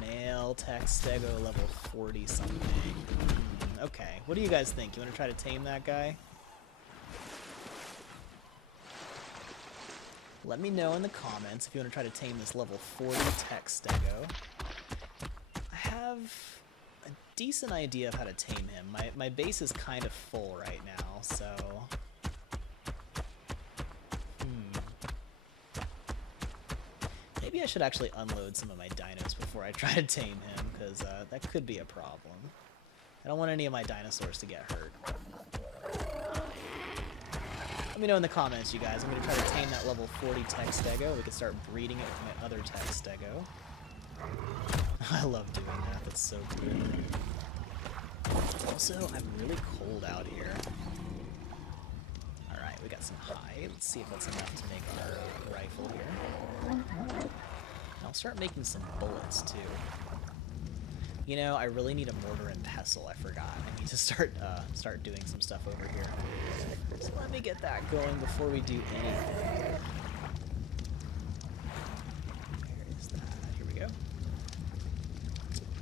Male Textego level 40-something. Okay, what do you guys think? You want to try to tame that guy? Let me know in the comments if you want to try to tame this level 40 Textego. I have a decent idea of how to tame him. My base is kind of full right now, so... Maybe I should actually unload some of my dinos before I try to tame him, because that could be a problem. I don't want any of my dinosaurs to get hurt. Let me know in the comments, you guys. I'm going to try to tame that level 40 Textego. We can start breeding it with my other Textego. I love doing that. That's so cool. Also, I'm really cold out here. Alright, we got some hide. Let's see if that's enough to make our rifle here. I'll start making some bullets, too. You know, I really need a mortar and pestle. I forgot. I need to start doing some stuff over here. So let me get that going before we do anything. Where is that? Here we go.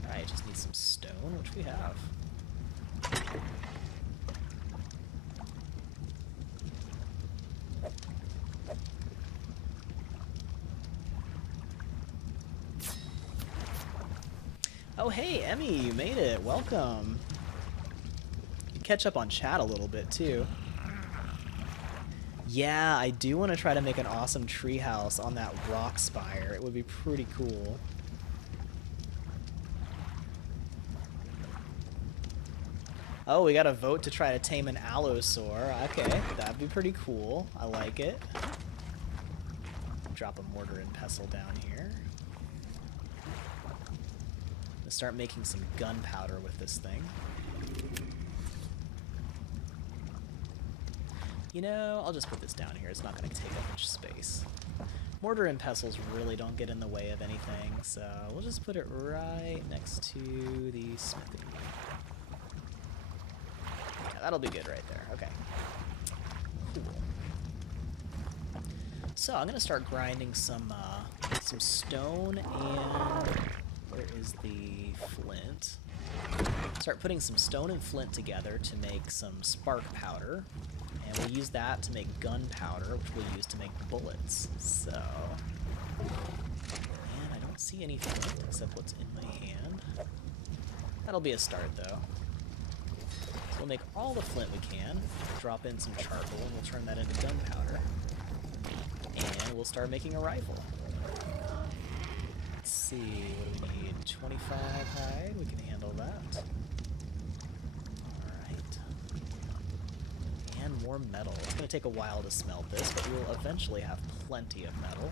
Alright, just need some stone, which we have. Oh, hey, Emmy, you made it. Welcome. Catch up on chat a little bit, too. Yeah, I do want to try to make an awesome treehouse on that rock spire. It would be pretty cool. Oh, we got a vote to try to tame an allosaur. Okay, that'd be pretty cool. I like it. Drop a mortar and pestle down here. Start making some gunpowder with this thing. You know, I'll just put this down here. It's not going to take up much space. Mortar and pestles really don't get in the way of anything, so we'll just put it right next to the smithy. Yeah, that'll be good right there. Okay. Cool. So I'm going to start grinding some stone and... Where is the flint? Start putting some stone and flint together to make some spark powder. And we'll use that to make gunpowder, which we'll use to make bullets. So... Man, I don't see any flint except what's in my hand. That'll be a start, though. So we'll make all the flint we can, drop in some charcoal, and we'll turn that into gunpowder. And we'll start making a rifle. Let's see, what do we need? 25 hide, we can handle that. Alright. And more metal. It's going to take a while to smelt this, but we will eventually have plenty of metal.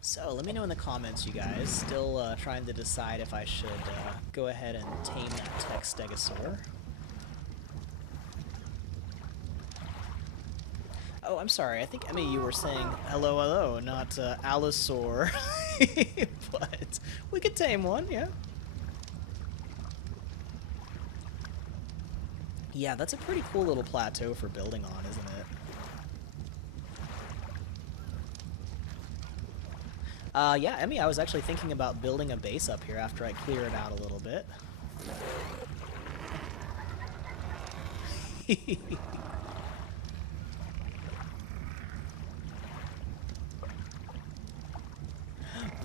So, let me know in the comments, you guys. Still trying to decide if I should go ahead and tame that tech stegosaur. Oh, I'm sorry. I think, Emmy, you were saying hello, hello, not allosaur. But we could tame one, yeah. Yeah, that's a pretty cool little plateau for building on, isn't it? Yeah, Emmy, I was actually thinking about building a base up here after I clear it out a little bit.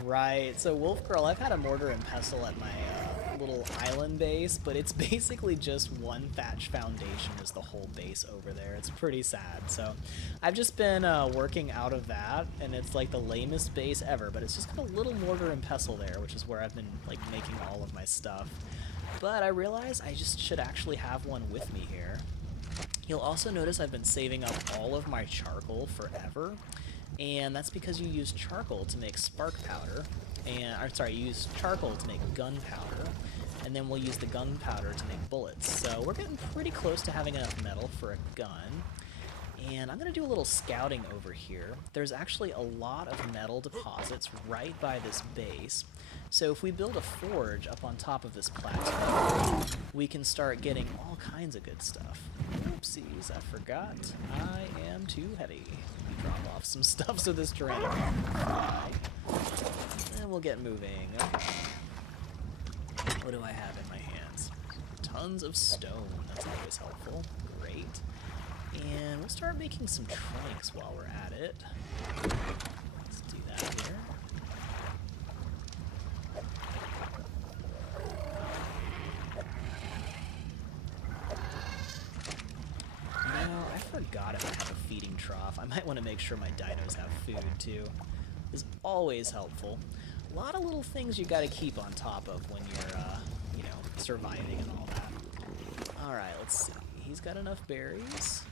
Right, so Wolf Girl, I've had a mortar and pestle at my little island base, but it's basically just one thatch foundation is the whole base over there. It's pretty sad. So I've just been working out of that, and it's like the lamest base ever, but it's just got a little mortar and pestle there, which is where I've been like making all of my stuff. But I realized I just should actually have one with me here. You'll also notice I've been saving up all of my charcoal forever. And that's because you use charcoal to make spark powder, you use charcoal to make gunpowder, and then we'll use the gunpowder to make bullets. So we're getting pretty close to having enough metal for a gun. And I'm going to do a little scouting over here. There's actually a lot of metal deposits right by this base. So if we build a forge up on top of this plateau, we can start getting all kinds of good stuff. Oopsies, I forgot. I am too heavy. Drop off some stuff so this terrain can fly. And we'll get moving. Okay. What do I have in my hands? Tons of stone. That's always helpful. Great. And we'll start making some trunks while we're at it. Let's do that here. I forgot if I have a feeding trough. I might want to make sure my dinos have food too. Is always helpful. A lot of little things you got to keep on top of when you're, you know, surviving and all that. All right, let's see. He's got enough berries.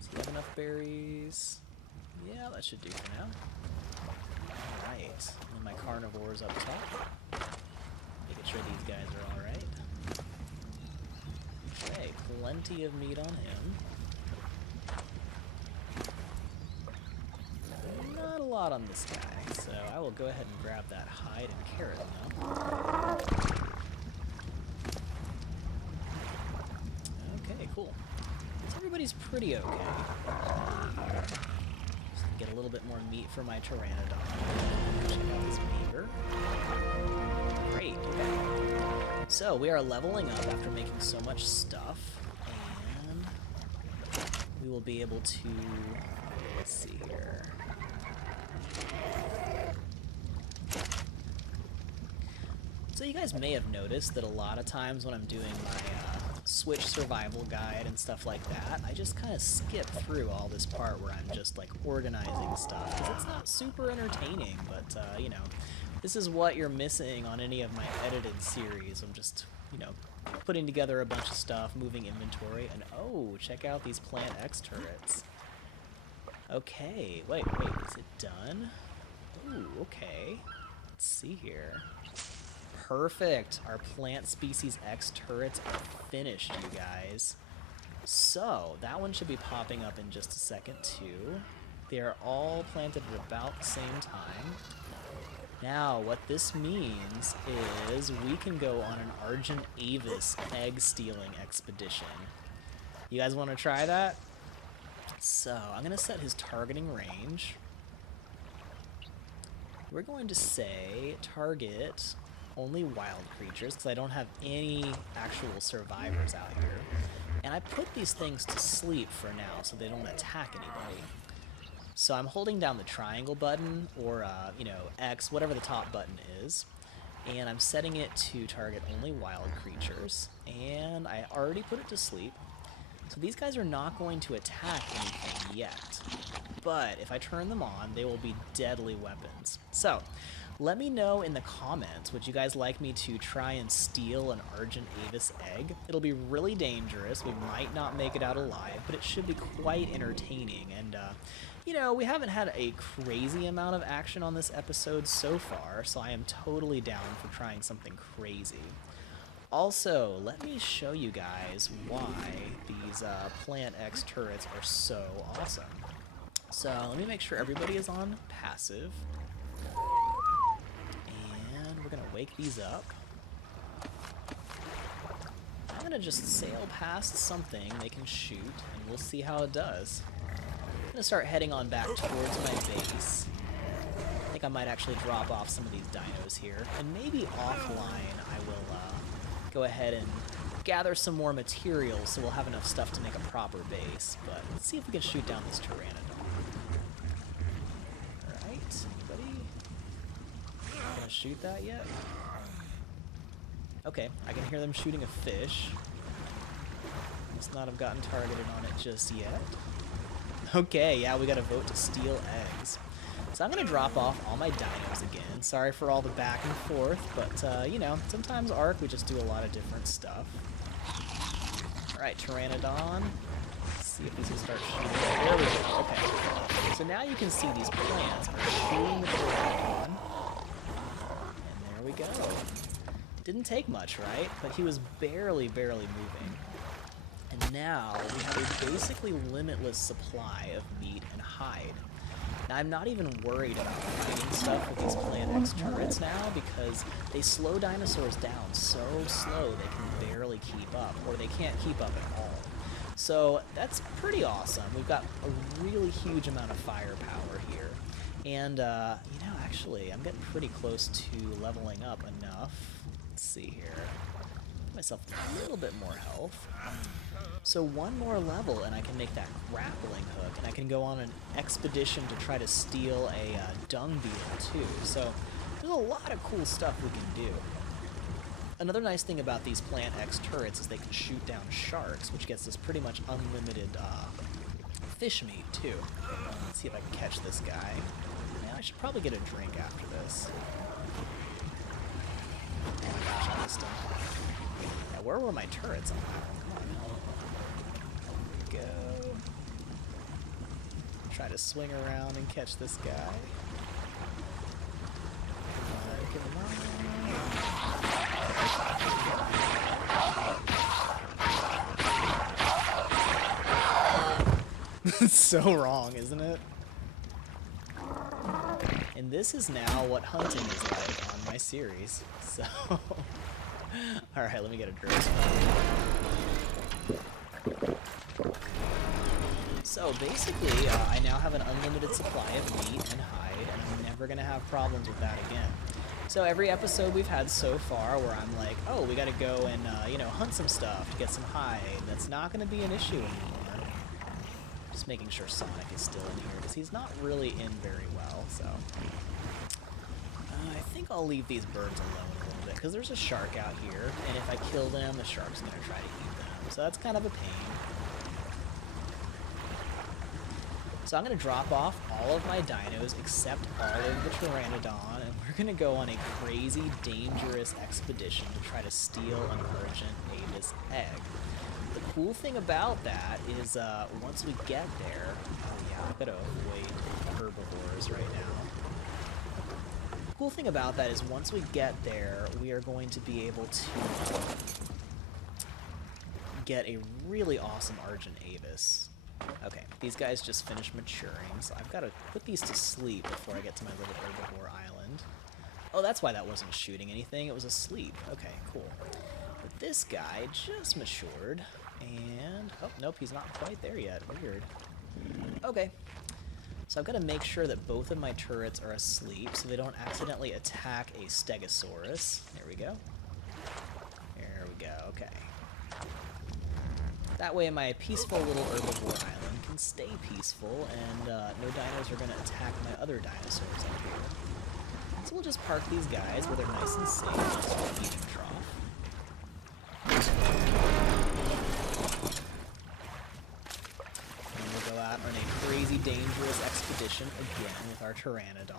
Does he have enough berries? Yeah, that should do for now. All right, and my carnivores up top. Making sure these guys are all right. Okay, plenty of meat on him. lot on this guy, so I will go ahead and grab that hide and carrot now. Okay, cool. So everybody's pretty okay. Just get a little bit more meat for my pteranodon. Check out this beaver. Great, okay. So we are leveling up after making so much stuff, and we will be able to, let's see here. So you guys may have noticed that a lot of times when I'm doing my Switch survival guide and stuff like that, I just kind of skip through all this part where I'm just like organizing stuff, because it's not super entertaining, but you know, this is what you're missing on any of my edited series. I'm just, you know, putting together a bunch of stuff, moving inventory, and oh, check out these Plant X turrets. Okay, wait, is it done? Ooh, okay. Let's see here. Perfect. Our Plant Species X turrets are finished, you guys. So, that one should be popping up in just a second, too. They are all planted at about the same time. Now, what this means is we can go on an Argent Avis egg-stealing expedition. You guys want to try that? So, I'm going to set his targeting range. We're going to say target only wild creatures, because I don't have any actual survivors out here. And I put these things to sleep for now, so they don't attack anybody. So I'm holding down the triangle button, or, you know, X, whatever the top button is, and I'm setting it to target only wild creatures, and I already put it to sleep. So these guys are not going to attack anything yet, but if I turn them on, they will be deadly weapons. So, let me know in the comments, would you guys like me to try and steal an Argent Avis egg? It'll be really dangerous, we might not make it out alive, but it should be quite entertaining, and you know, we haven't had a crazy amount of action on this episode so far, so I am totally down for trying something crazy. Also, let me show you guys why these Plant X turrets are so awesome. So, let me make sure everybody is on passive. And we're going to wake these up. I'm going to just sail past something they can shoot, and we'll see how it does. I'm going to start heading on back towards my base. I think I might actually drop off some of these dinos here, and maybe offline I will go ahead and gather some more materials so we'll have enough stuff to make a proper base. But let's see if we can shoot down this pteranodon. Alright, anybody gonna shoot that yet? Okay, I can hear them shooting a fish. Must not have gotten targeted on it just yet. Okay, yeah, we got a vote to steal eggs. So I'm going to drop off all my dinos again. Sorry for all the back and forth, but, you know, sometimes Ark, we just do a lot of different stuff. Alright, Pteranodon. Let's see if these will start shooting. There we go. Okay. So now you can see these plants are shooting the Pteranodon. And there we go. Didn't take much, right? But he was barely moving. And now we have a basically limitless supply of meat and hide. Now, I'm not even worried about fighting stuff with these Plant X turrets now, because they slow dinosaurs down so slow they can barely keep up, or they can't keep up at all. So that's pretty awesome. We've got a really huge amount of firepower here. And, you know, actually, I'm getting pretty close to leveling up enough. Let's see here. Give myself a little bit more health. So one more level and I can make that grappling hook, and I can go on an expedition to try to steal a dung beetle too. So there's a lot of cool stuff we can do. Another nice thing about these Plant X turrets is they can shoot down sharks, which gets us pretty much unlimited fish meat too. Let's see if I can catch this guy. Yeah, I should probably get a drink after this. Oh my gosh, I missed him. Yeah, where were my turrets on that one? Go. Try to swing around and catch this guy. Come on. It's so wrong, isn't it? And this is now what hunting is like on my series. So, alright, let me get a drink. So basically, I now have an unlimited supply of meat and hide, and I'm never going to have problems with that again. So every episode we've had so far where I'm like, oh, we got to go and, you know, hunt some stuff to get some hide, that's not going to be an issue anymore. Just making sure Sonic is still in here, because he's not really in very well, so. I think I'll leave these birds alone a little bit, because there's a shark out here, and if I kill them, the shark's going to try to eat them. So that's kind of a pain. So I'm going to drop off all of my dinos except all of the Pteranodon, and we're going to go on a crazy, dangerous expedition to try to steal an Argent Avis egg. The cool thing about that is once we get there... Oh yeah, I've got to avoid herbivores right now. The cool thing about that is once we get there, we are going to be able to get a really awesome Argent Avis. Okay, these guys just finished maturing, so I've got to put these to sleep before I get to my little herbivore island. Oh, that's why that wasn't shooting anything, it was asleep. Okay, cool. But this guy just matured, and... oh, nope, he's not quite there yet. Weird. Okay. So I've got to make sure that both of my turrets are asleep so they don't accidentally attack a Stegosaurus. There we go. There we go, okay. That way my peaceful little herbivore island can stay peaceful, and no dinos are going to attack my other dinosaurs up here. So we'll just park these guys where they're nice and safe next to the feeding trough. And we'll go out on a crazy dangerous expedition again with our Pteranodon.